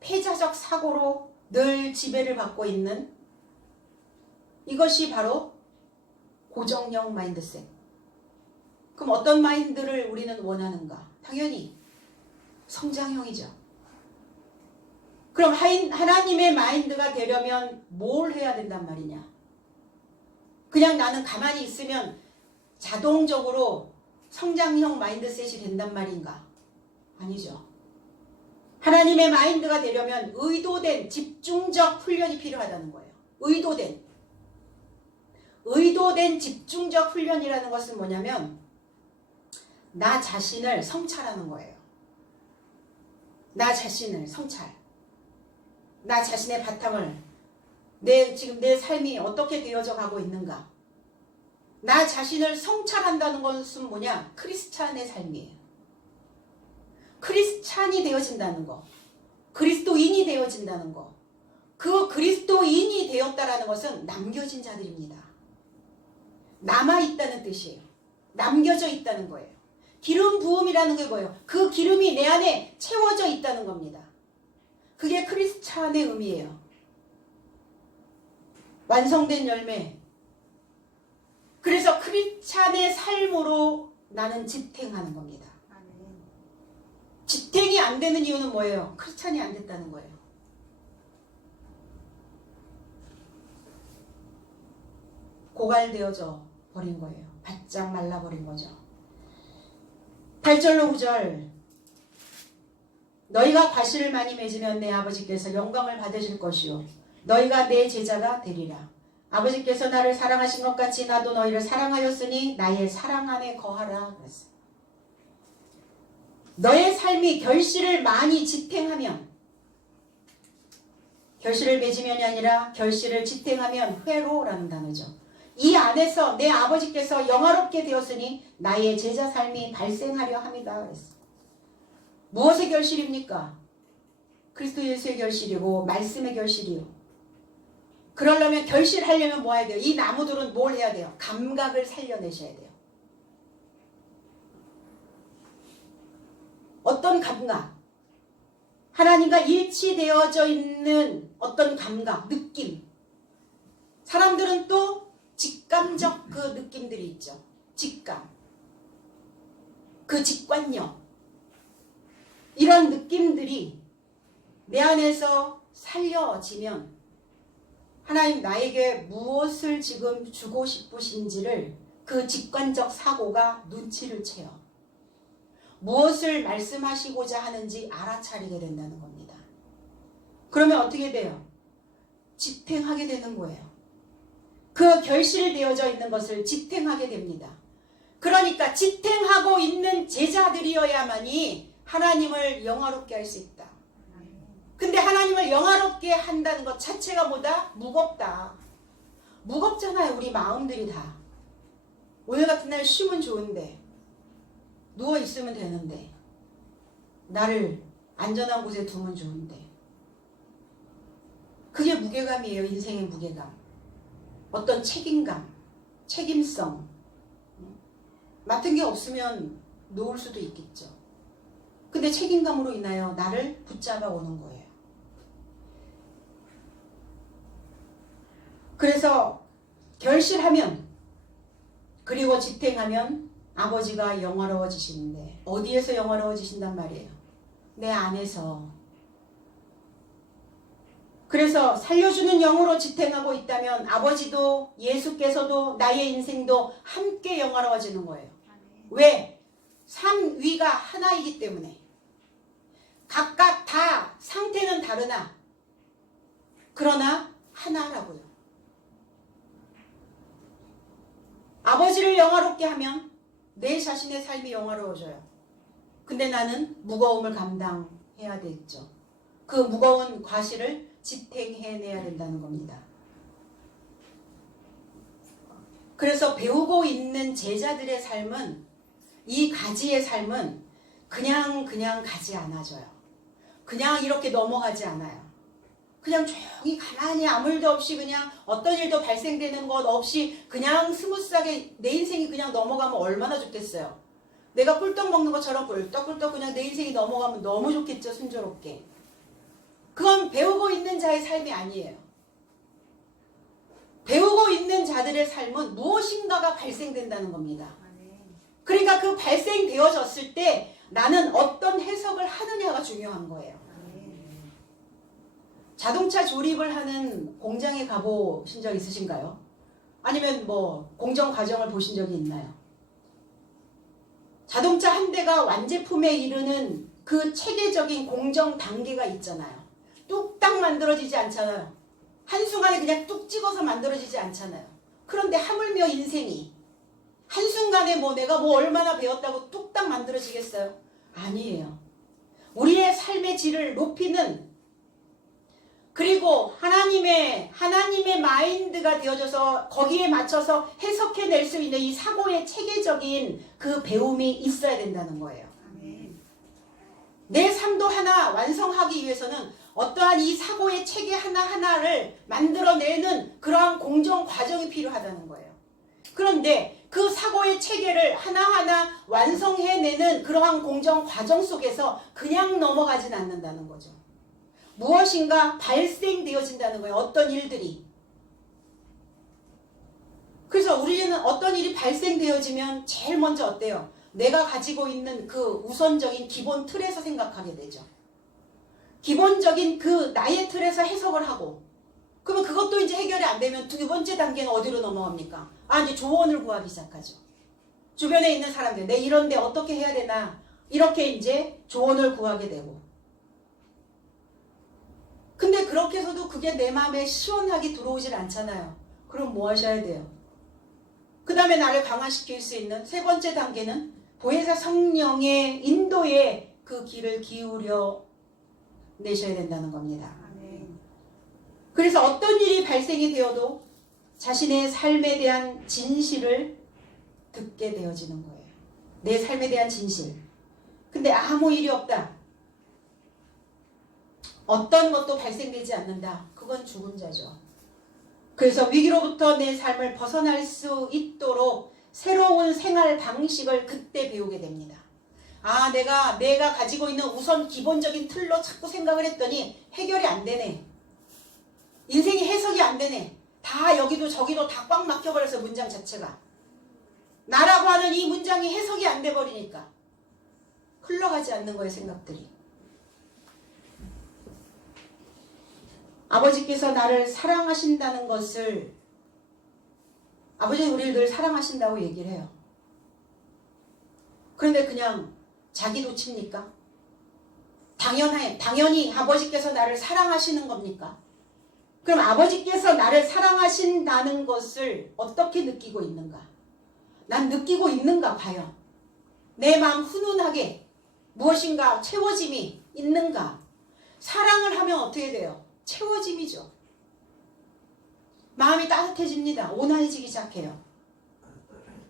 패자적 사고로 늘 지배를 받고 있는, 이것이 바로 고정형 마인드셋. 그럼 어떤 마인드를 우리는 원하는가? 당연히 성장형이죠. 그럼 하나님의 마인드가 되려면 뭘 해야 된단 말이냐? 그냥 나는 가만히 있으면 자동적으로 성장형 마인드셋이 된단 말인가? 아니죠. 하나님의 마인드가 되려면 의도된 집중적 훈련이 필요하다는 거예요. 의도된 집중적 훈련이라는 것은 뭐냐면 나 자신을 성찰하는 거예요. 나 자신을 성찰. 나 자신의 바탕을, 지금 내 삶이 어떻게 되어져 가고 있는가. 나 자신을 성찰한다는 것은 뭐냐? 크리스찬의 삶이에요. 크리스찬이 되어진다는 거. 그리스도인이 되어진다는 거. 그 그리스도인이 되었다라는 것은 남겨진 자들입니다. 남아있다는 뜻이에요. 남겨져 있다는 거예요. 기름 부음이라는 게 뭐예요? 그 기름이 내 안에 채워져 있다는 겁니다. 그게 크리스찬의 의미예요. 완성된 열매. 그래서 크리스찬의 삶으로 나는 지탱하는 겁니다. 지탱이 안 되는 이유는 뭐예요? 크리스찬이 안 됐다는 거예요. 고갈되어져 버린 거예요. 바짝 말라버린 거죠. 8절로 9절. 너희가 과실을 많이 맺으면 내 아버지께서 영광을 받으실 것이요 너희가 내 제자가 되리라. 아버지께서 나를 사랑하신 것 같이 나도 너희를 사랑하였으니 나의 사랑 안에 거하라 그랬어요. 너의 삶이 결실을 많이 지탱하면, 결실을 맺으면이 아니라 결실을 지탱하면 회로라는 단어죠. 이 안에서 내 아버지께서 영화롭게 되었으니 나의 제자 삶이 발생하려 함이다 그랬어요. 무엇의 결실입니까? 그리스도 예수의 결실이고 말씀의 결실이요. 그러려면 결실하려면 뭐 해야 돼요? 이 나무들은 뭘 해야 돼요? 감각을 살려내셔야 돼요. 어떤 감각? 하나님과 일치되어져 있는 어떤 감각, 느낌. 사람들은 또 직감적 그 느낌들이 있죠. 직감. 그 직관력. 이런 느낌들이 내 안에서 살려지면 하나님 나에게 무엇을 지금 주고 싶으신지를 그 직관적 사고가 눈치를 채요. 무엇을 말씀하시고자 하는지 알아차리게 된다는 겁니다. 그러면 어떻게 돼요? 지탱하게 되는 거예요. 그 결실되어져 있는 것을 지탱하게 됩니다. 그러니까 지탱하고 있는 제자들이어야만이 하나님을 영화롭게 할 수 있다. 근데 하나님을 영화롭게 한다는 것 자체가 뭐다? 무겁다. 무겁잖아요. 우리 마음들이 다. 오늘 같은 날 쉬면 좋은데 누워있으면 되는데 나를 안전한 곳에 두면 좋은데 그게 무게감이에요. 인생의 무게감. 어떤 책임감, 책임성 맡은 게 없으면 놓을 수도 있겠죠. 근데 책임감으로 인하여 나를 붙잡아 오는 거예요. 그래서 결실하면 그리고 지탱하면 아버지가 영화로워지시는데 어디에서 영화로워지신단 말이에요? 내 안에서. 그래서 살려주는 영으로 지탱하고 있다면 아버지도 예수께서도 나의 인생도 함께 영화로워지는 거예요. 왜? 삼위가 하나이기 때문에. 각각 다 상태는 다르나 그러나 하나라고요. 아버지를 영화롭게 하면 내 자신의 삶이 영화로워져요. 근데 나는 무거움을 감당해야 되겠죠. 그 무거운 과실을 지탱해내야 된다는 겁니다. 그래서 배우고 있는 제자들의 삶은 이 가지의 삶은 그냥 가지 않아져요. 그냥 이렇게 넘어가지 않아요. 그냥 조용히 가만히 아무 일도 없이 그냥 어떤 일도 발생되는 것 없이 그냥 스무스하게 내 인생이 그냥 넘어가면 얼마나 좋겠어요. 내가 꿀떡 먹는 것처럼 꿀떡꿀떡 그냥 내 인생이 넘어가면 너무 좋겠죠. 순조롭게. 그건 배우고 있는 자의 삶이 아니에요. 배우고 있는 자들의 삶은 무엇인가가 발생된다는 겁니다. 그러니까 그 발생되어졌을 때 나는 어떤 해석을 하느냐가 중요한 거예요. 자동차 조립을 하는 공장에 가보신 적 있으신가요? 아니면 뭐 공정 과정을 보신 적이 있나요? 자동차 한 대가 완제품에 이르는 그 체계적인 공정 단계가 있잖아요. 뚝딱 만들어지지 않잖아요. 한순간에 그냥 뚝 찍어서 만들어지지 않잖아요. 그런데 하물며 인생이 한순간에 뭐 내가 뭐 얼마나 배웠다고 뚝딱 만들어지겠어요? 아니에요. 우리의 삶의 질을 높이는 그리고 하나님의 마인드가 되어져서 거기에 맞춰서 해석해낼 수 있는 이 사고의 체계적인 그 배움이 있어야 된다는 거예요. 내 삶도 하나 완성하기 위해서는 어떠한 이 사고의 체계 하나하나를 만들어내는 그러한 공정 과정이 필요하다는 거예요. 그런데 그 사고의 체계를 하나하나 완성해내는 그러한 공정 과정 속에서 그냥 넘어가진 않는다는 거죠. 무엇인가 발생되어진다는 거예요. 어떤 일들이. 그래서 우리는 어떤 일이 발생되어지면 제일 먼저 어때요? 내가 가지고 있는 그 우선적인 기본 틀에서 생각하게 되죠. 기본적인 그 나의 틀에서 해석을 하고 그러면 그것도 이제 해결이 안 되면 두 번째 단계는 어디로 넘어갑니까? 이제 조언을 구하기 시작하죠. 주변에 있는 사람들 내 이런데 어떻게 해야 되나 이렇게 이제 조언을 구하게 되고 근데 그렇게 해서도 그게 내 마음에 시원하게 들어오질 않잖아요. 그럼 뭐 하셔야 돼요? 그 다음에 나를 강화시킬 수 있는 세 번째 단계는 보혜사 성령의 인도에 그 길을 기울여 내셔야 된다는 겁니다. 그래서 어떤 일이 발생이 되어도 자신의 삶에 대한 진실을 듣게 되어지는 거예요. 내 삶에 대한 진실. 근데 아무 일이 없다. 어떤 것도 발생되지 않는다. 그건 죽은 자죠. 그래서 위기로부터 내 삶을 벗어날 수 있도록 새로운 생활 방식을 그때 배우게 됩니다. 아, 내가 가지고 있는 우선 기본적인 틀로 자꾸 생각을 했더니 해결이 안 되네. 인생이 해석이 안 되네. 다 여기도 저기도 다 꽉 막혀버려서 문장 자체가. 나라고 하는 이 문장이 해석이 안 돼버리니까 흘러가지 않는 거예요, 생각들이. 아버지께서 나를 사랑하신다는 것을, 아버지는 우리를 늘 사랑하신다고 얘기를 해요. 그런데 그냥 자기도 칩니까? 당연히 아버지께서 나를 사랑하시는 겁니까? 그럼 아버지께서 나를 사랑하신다는 것을 어떻게 느끼고 있는가? 난 느끼고 있는가 과연? 내 마음 훈훈하게 무엇인가 채워짐이 있는가? 사랑을 하면 어떻게 돼요? 채워짐이죠. 마음이 따뜻해집니다. 온화해지기 시작해요.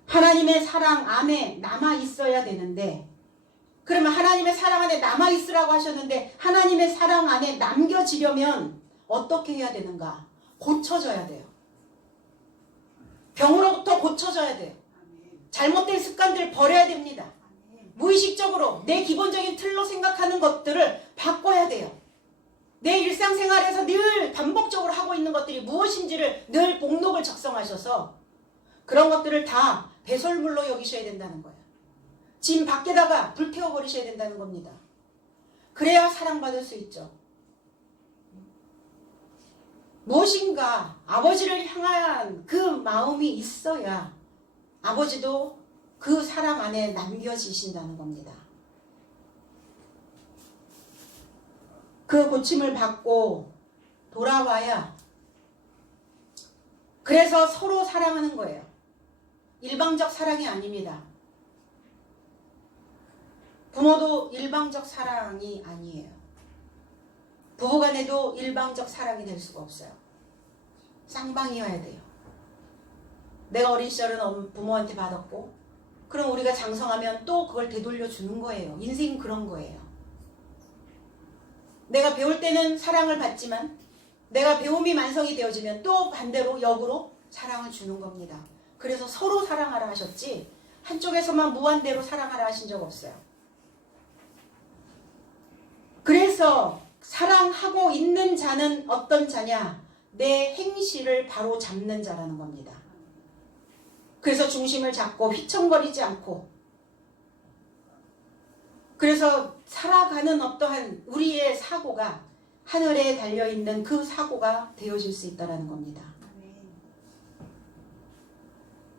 하나님의 사랑 안에 남아 있어야 되는데, 그러면 하나님의 사랑 안에 남아 있으라고 하셨는데 하나님의 사랑 안에 남겨지려면 어떻게 해야 되는가? 고쳐져야 돼요. 병으로부터 고쳐져야 돼요. 잘못된 습관들 버려야 됩니다. 무의식적으로 내 기본적인 틀로 생각하는 것들을 바꿔야 돼요. 내 일상생활에서 늘 반복적으로 하고 있는 것들이 무엇인지를 늘 목록을 작성하셔서 그런 것들을 다 배설물로 여기셔야 된다는 거예요. 짐 밖에다가 불태워버리셔야 된다는 겁니다. 그래야 사랑받을 수 있죠. 무엇인가 아버지를 향한 그 마음이 있어야 아버지도 그 사랑 안에 남겨지신다는 겁니다. 그 고침을 받고 돌아와야, 그래서 서로 사랑하는 거예요. 일방적 사랑이 아닙니다. 부모도 일방적 사랑이 아니에요. 부부간에도 일방적 사랑이 될 수가 없어요. 쌍방이어야 돼요. 내가 어린 시절은 부모한테 받았고, 그럼 우리가 장성하면 또 그걸 되돌려 주는 거예요. 인생은 그런 거예요. 내가 배울 때는 사랑을 받지만 내가 배움이 만성이 되어지면 또 반대로 역으로 사랑을 주는 겁니다. 그래서 서로 사랑하라 하셨지 한쪽에서만 무한대로 사랑하라 하신 적 없어요. 그래서 사랑하고 있는 자는 어떤 자냐? 내 행실을 바로 잡는 자라는 겁니다. 그래서 중심을 잡고 휘청거리지 않고, 그래서 살아가는 어떠한 우리의 사고가 하늘에 달려있는 그 사고가 되어질 수 있다는 겁니다.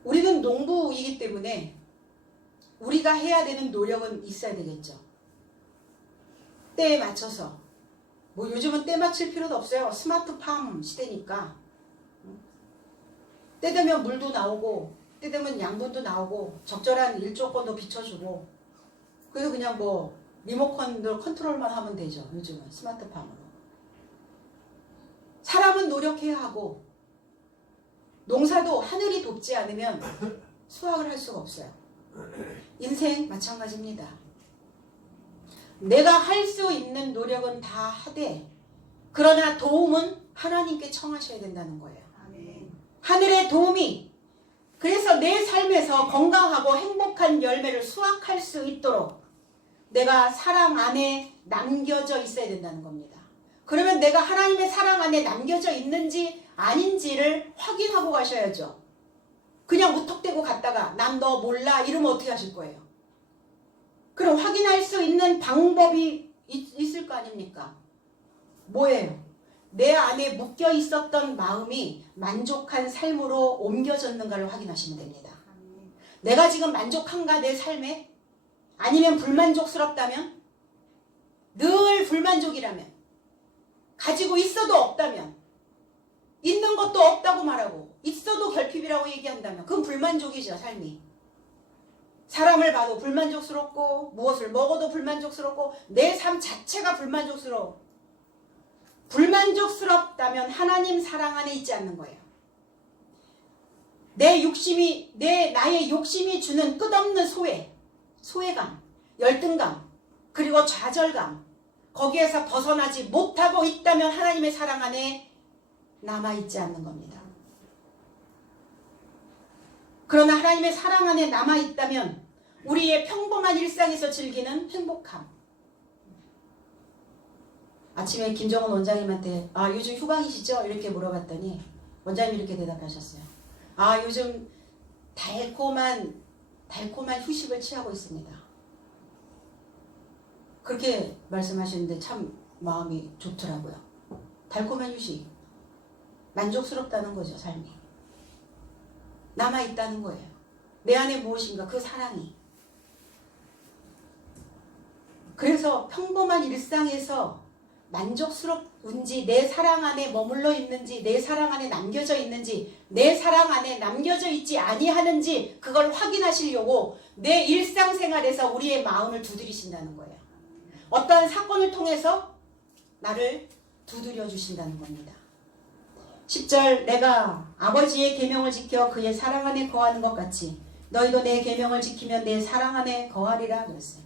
우리는 농부이기 때문에 우리가 해야 되는 노력은 있어야 되겠죠. 때에 맞춰서, 뭐 요즘은 때 맞출 필요도 없어요. 스마트팜 시대니까. 때 되면 물도 나오고 때 되면 양분도 나오고 적절한 일조건도 비춰주고, 그래서 그냥 뭐 리모컨으로 컨트롤만 하면 되죠. 요즘은 스마트팜으로. 사람은 노력해야 하고, 농사도 하늘이 돕지 않으면 수확을 할 수가 없어요. 인생 마찬가지입니다. 내가 할 수 있는 노력은 다 하되, 그러나 도움은 하나님께 청하셔야 된다는 거예요. 하늘의 도움이, 그래서 내 삶에서 건강하고 행복한 열매를 수확할 수 있도록 내가 사랑 안에 남겨져 있어야 된다는 겁니다. 그러면 내가 하나님의 사랑 안에 남겨져 있는지 아닌지를 확인하고 가셔야죠. 그냥 무턱대고 갔다가 난 너 몰라 이러면 어떻게 하실 거예요? 그럼 확인할 수 있는 방법이 있을 거 아닙니까? 뭐예요? 내 안에 묶여 있었던 마음이 만족한 삶으로 옮겨졌는가를 확인하시면 됩니다. 내가 지금 만족한가 내 삶에? 아니면 불만족스럽다면? 늘 불만족이라면? 가지고 있어도 없다면? 있는 것도 없다고 말하고 있어도 결핍이라고 얘기한다면 그건 불만족이죠, 삶이. 사람을 봐도 불만족스럽고 무엇을 먹어도 불만족스럽고 내 삶 자체가 불만족스러워. 불만족스럽다면 하나님 사랑 안에 있지 않는 거예요. 나의 욕심이 주는 끝없는 소외감, 열등감, 그리고 좌절감, 거기에서 벗어나지 못하고 있다면 하나님의 사랑 안에 남아있지 않는 겁니다. 그러나 하나님의 사랑 안에 남아있다면 우리의 평범한 일상에서 즐기는 행복함. 아침에 김정은 원장님한테 요즘 휴강이시죠? 이렇게 물어봤더니 원장님이 이렇게 대답하셨어요. 요즘 달콤한 휴식을 취하고 있습니다. 그렇게 말씀하시는데 참 마음이 좋더라고요. 달콤한 휴식. 만족스럽다는 거죠, 삶이. 남아있다는 거예요. 내 안에 무엇인가, 그 사랑이. 그래서 평범한 일상에서 만족스럽은지, 내 사랑 안에 머물러 있는지, 내 사랑 안에 남겨져 있는지, 내 사랑 안에 남겨져 있지 아니하는지 그걸 확인하시려고 내 일상생활에서 우리의 마음을 두드리신다는 거예요. 어떠한 사건을 통해서 나를 두드려 주신다는 겁니다. 10절 내가 아버지의 계명을 지켜 그의 사랑 안에 거하는 것 같이 너희도 내 계명을 지키면 내 사랑 안에 거하리라 그랬어요.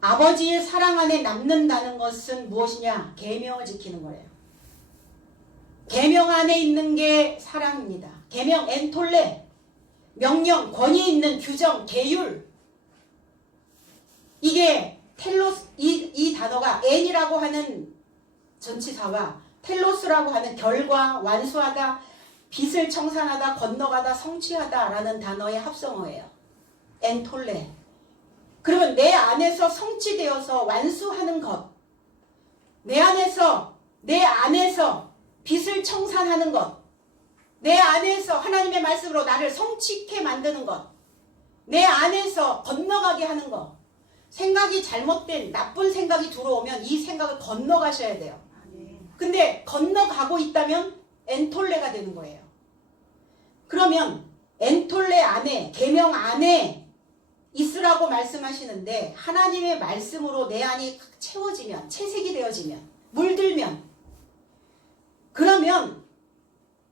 아버지의 사랑 안에 남는다는 것은 무엇이냐? 계명을 지키는 거예요. 계명 안에 있는 게 사랑입니다. 계명, 엔톨레, 명령, 권위 있는 규정, 계율. 이게 텔로스, 이 단어가 엔이라고 하는 전치사와 텔로스라고 하는 결과, 완수하다, 빚을 청산하다, 건너가다, 성취하다 라는 단어의 합성어예요. 엔톨레. 그러면 내 안에서 성취되어서 완수하는 것, 내 안에서 빚을 청산하는 것, 내 안에서 하나님의 말씀으로 나를 성취케 만드는 것, 내 안에서 건너가게 하는 것. 생각이 잘못된 나쁜 생각이 들어오면 이 생각을 건너가셔야 돼요. 근데 건너가고 있다면 엔톨레가 되는 거예요. 그러면 엔톨레 안에, 계명 안에 있으라고 말씀하시는데 하나님의 말씀으로 내 안이 채워지면, 채색이 되어지면, 물들면, 그러면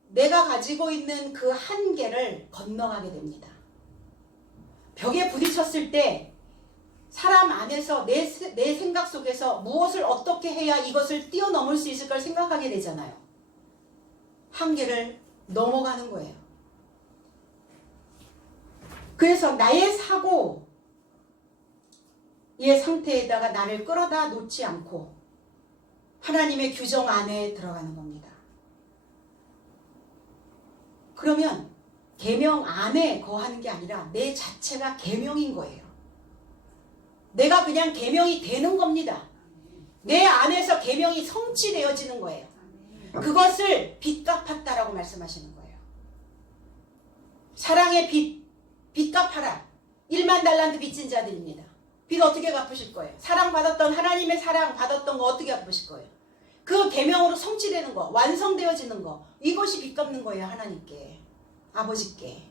내가 가지고 있는 그 한계를 건너가게 됩니다. 벽에 부딪혔을 때 사람 안에서 내 생각 속에서 무엇을 어떻게 해야 이것을 뛰어넘을 수 있을 걸 생각하게 되잖아요. 한계를 넘어가는 거예요. 그래서 나의 사고의 상태에다가 나를 끌어다 놓지 않고 하나님의 규정 안에 들어가는 겁니다. 그러면 계명 안에 거하는 게 아니라 내 자체가 계명인 거예요. 내가 그냥 계명이 되는 겁니다. 내 안에서 계명이 성취되어지는 거예요. 그것을 빚 갚았다라고 말씀하시는 거예요. 사랑의 빚 갚아라. 1만 달란트 빚진 자들입니다. 빚 어떻게 갚으실 거예요? 사랑받았던 하나님의 사랑 받았던 거 어떻게 갚으실 거예요? 그 계명으로 성취되는 거, 완성되어지는 거, 이것이 빚 갚는 거예요. 하나님께, 아버지께.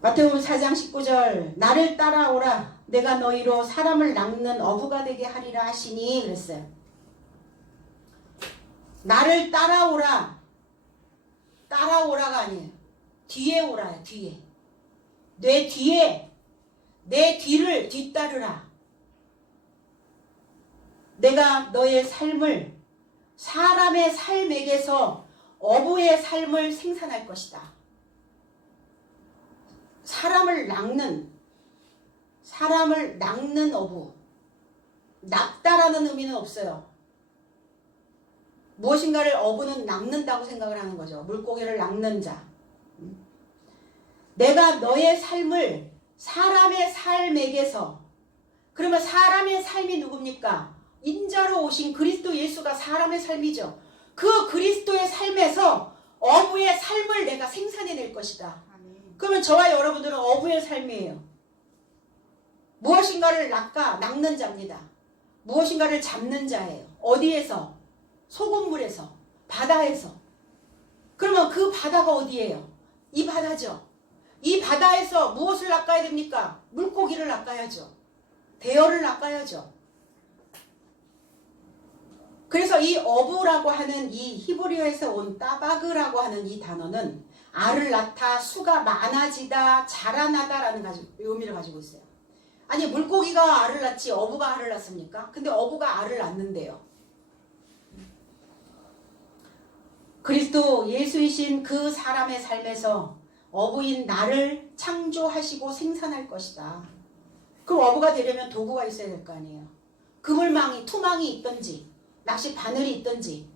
마태복음 4장 19절 나를 따라오라 내가 너희로 사람을 낚는 어부가 되게 하리라 하시니 그랬어요. 나를 따라오라. 따라오라가 아니에요. 뒤에 오라요. 뒤에. 내 뒤를 뒤따르라. 내가 너의 삶을 사람의 삶에게서 어부의 삶을 생산할 것이다. 사람을 낚는 어부. 낚다라는 의미는 없어요. 무엇인가를 어부는 낚는다고 생각을 하는 거죠. 물고기를 낚는 자. 내가 너의 삶을 사람의 삶에게서, 그러면 사람의 삶이 누굽니까? 인자로 오신 그리스도 예수가 사람의 삶이죠. 그 그리스도의 삶에서 어부의 삶을 내가 생산해낼 것이다. 그러면 저와 여러분들은 어부의 삶이에요. 무엇인가를 낚는 자입니다. 무엇인가를 잡는 자예요. 어디에서? 소금물에서, 바다에서. 그러면 그 바다가 어디예요? 이 바다죠. 이 바다에서 무엇을 낚아야 됩니까? 물고기를 낚아야죠. 대어를 낚아야죠. 그래서 이 어부라고 하는 이 히브리어에서 온 따바그라고 하는 이 단어는 알을 낳다, 수가 많아지다, 자라나다라는 의미를 가지고 있어요. 아니 물고기가 알을 낳지 어부가 알을 낳습니까? 근데 어부가 알을 낳는데요. 그리스도 예수이신 그 사람의 삶에서 어부인 나를 창조하시고 생산할 것이다. 그럼 어부가 되려면 도구가 있어야 될 거 아니에요. 그물망이, 투망이 있든지 낚시 바늘이 있든지.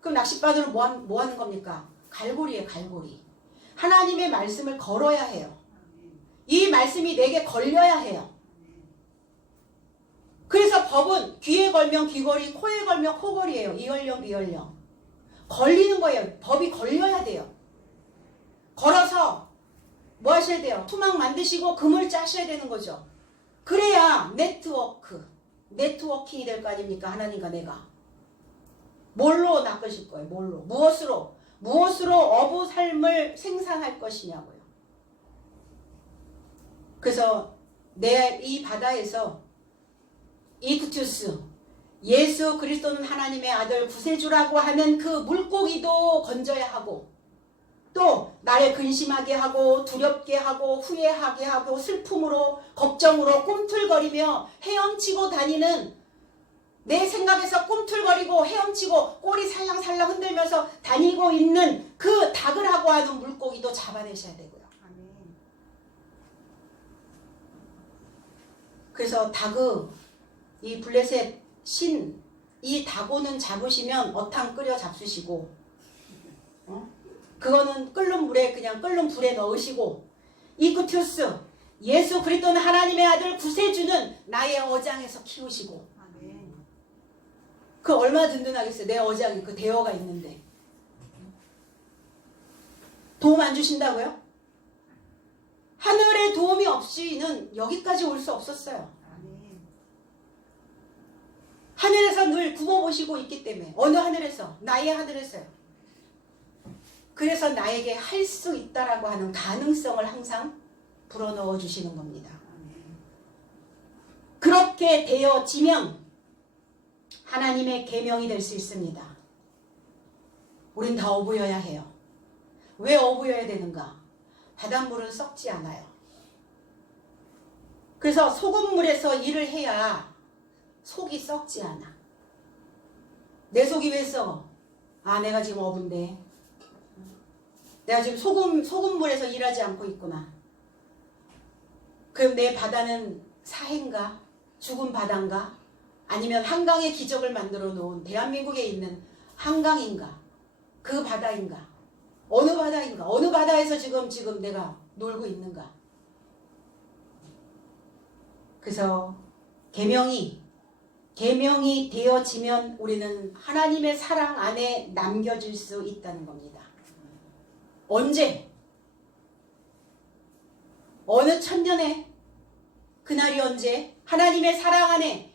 그럼 낚시 바늘은 뭐 하는 겁니까? 갈고리예요, 갈고리. 하나님의 말씀을 걸어야 해요. 이 말씀이 내게 걸려야 해요. 그래서 법은 귀에 걸면 귀걸이, 코에 걸면 코걸이에요. 이얼령 비얼령. 걸리는 거예요. 법이 걸려야 돼요. 걸어서 뭐 하셔야 돼요? 투망 만드시고 그물 짜셔야 되는 거죠. 그래야 네트워킹이 될 거 아닙니까? 하나님과 내가. 뭘로 낚으실 거예요? 뭘로? 무엇으로 어부 삶을 생산할 것이냐고요. 그래서 내 이 바다에서 이쿠투스, 예수 그리스도는 하나님의 아들 구세주라고 하는 그 물고기도 건져야 하고, 또 나를 근심하게 하고 두렵게 하고 후회하게 하고 슬픔으로 걱정으로 꿈틀거리며 헤엄치고 다니는, 내 생각에서 꿈틀거리고 헤엄치고 꼬리 살랑살랑 흔들면서 다니고 있는 그 닭이라고 하는 물고기도 잡아내셔야 되고요. 그래서 이 블레셋 신, 이 다고는 잡으시면 어탕 끓여 잡수시고, 그거는 끓는 불에 넣으시고, 이쿠투스, 예수 그리스도는 하나님의 아들 구세주는 나의 어장에서 키우시고. 그 얼마나 든든하겠어요. 내 어장에 그 대어가 있는데. 도움 안 주신다고요? 하늘의 도움이 없이는 여기까지 올 수 없었어요. 하늘에서 늘 굽어보시고 있기 때문에. 어느 하늘에서? 나의 하늘에서요. 그래서 나에게 할 수 있다라고 하는 가능성을 항상 불어넣어 주시는 겁니다. 그렇게 되어지면 하나님의 계명이 될 수 있습니다. 우린 다 어부여야 해요. 왜 어부여야 되는가? 바닷물은 썩지 않아요. 그래서 소금물에서 일을 해야 속이 썩지 않아. 내 속이 왜 썩어? 내가 지금 어부인데, 내가 지금 소금물에서 일하지 않고 있구나. 그럼 내 바다는 사해인가? 죽은 바다인가? 아니면 한강의 기적을 만들어 놓은 대한민국에 있는 한강인가? 그 바다인가? 어느 바다인가? 어느 바다에서 지금 내가 놀고 있는가? 그래서 계명이 되어지면 우리는 하나님의 사랑 안에 남겨질 수 있다는 겁니다. 언제? 어느 천년에? 그날이 언제? 하나님의 사랑 안에,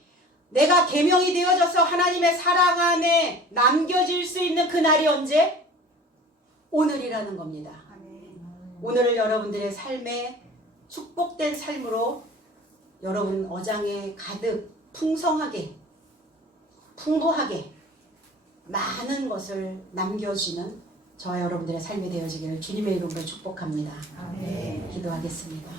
내가 계명이 되어져서 하나님의 사랑 안에 남겨질 수 있는 그날이 언제? 오늘이라는 겁니다. 오늘을 여러분들의 삶에 축복된 삶으로 여러분 어장에 가득 풍성하게, 풍부하게 많은 것을 남겨주는 저와 여러분들의 삶이 되어지기를 주님의 이름으로 축복합니다. 아멘. 기도하겠습니다.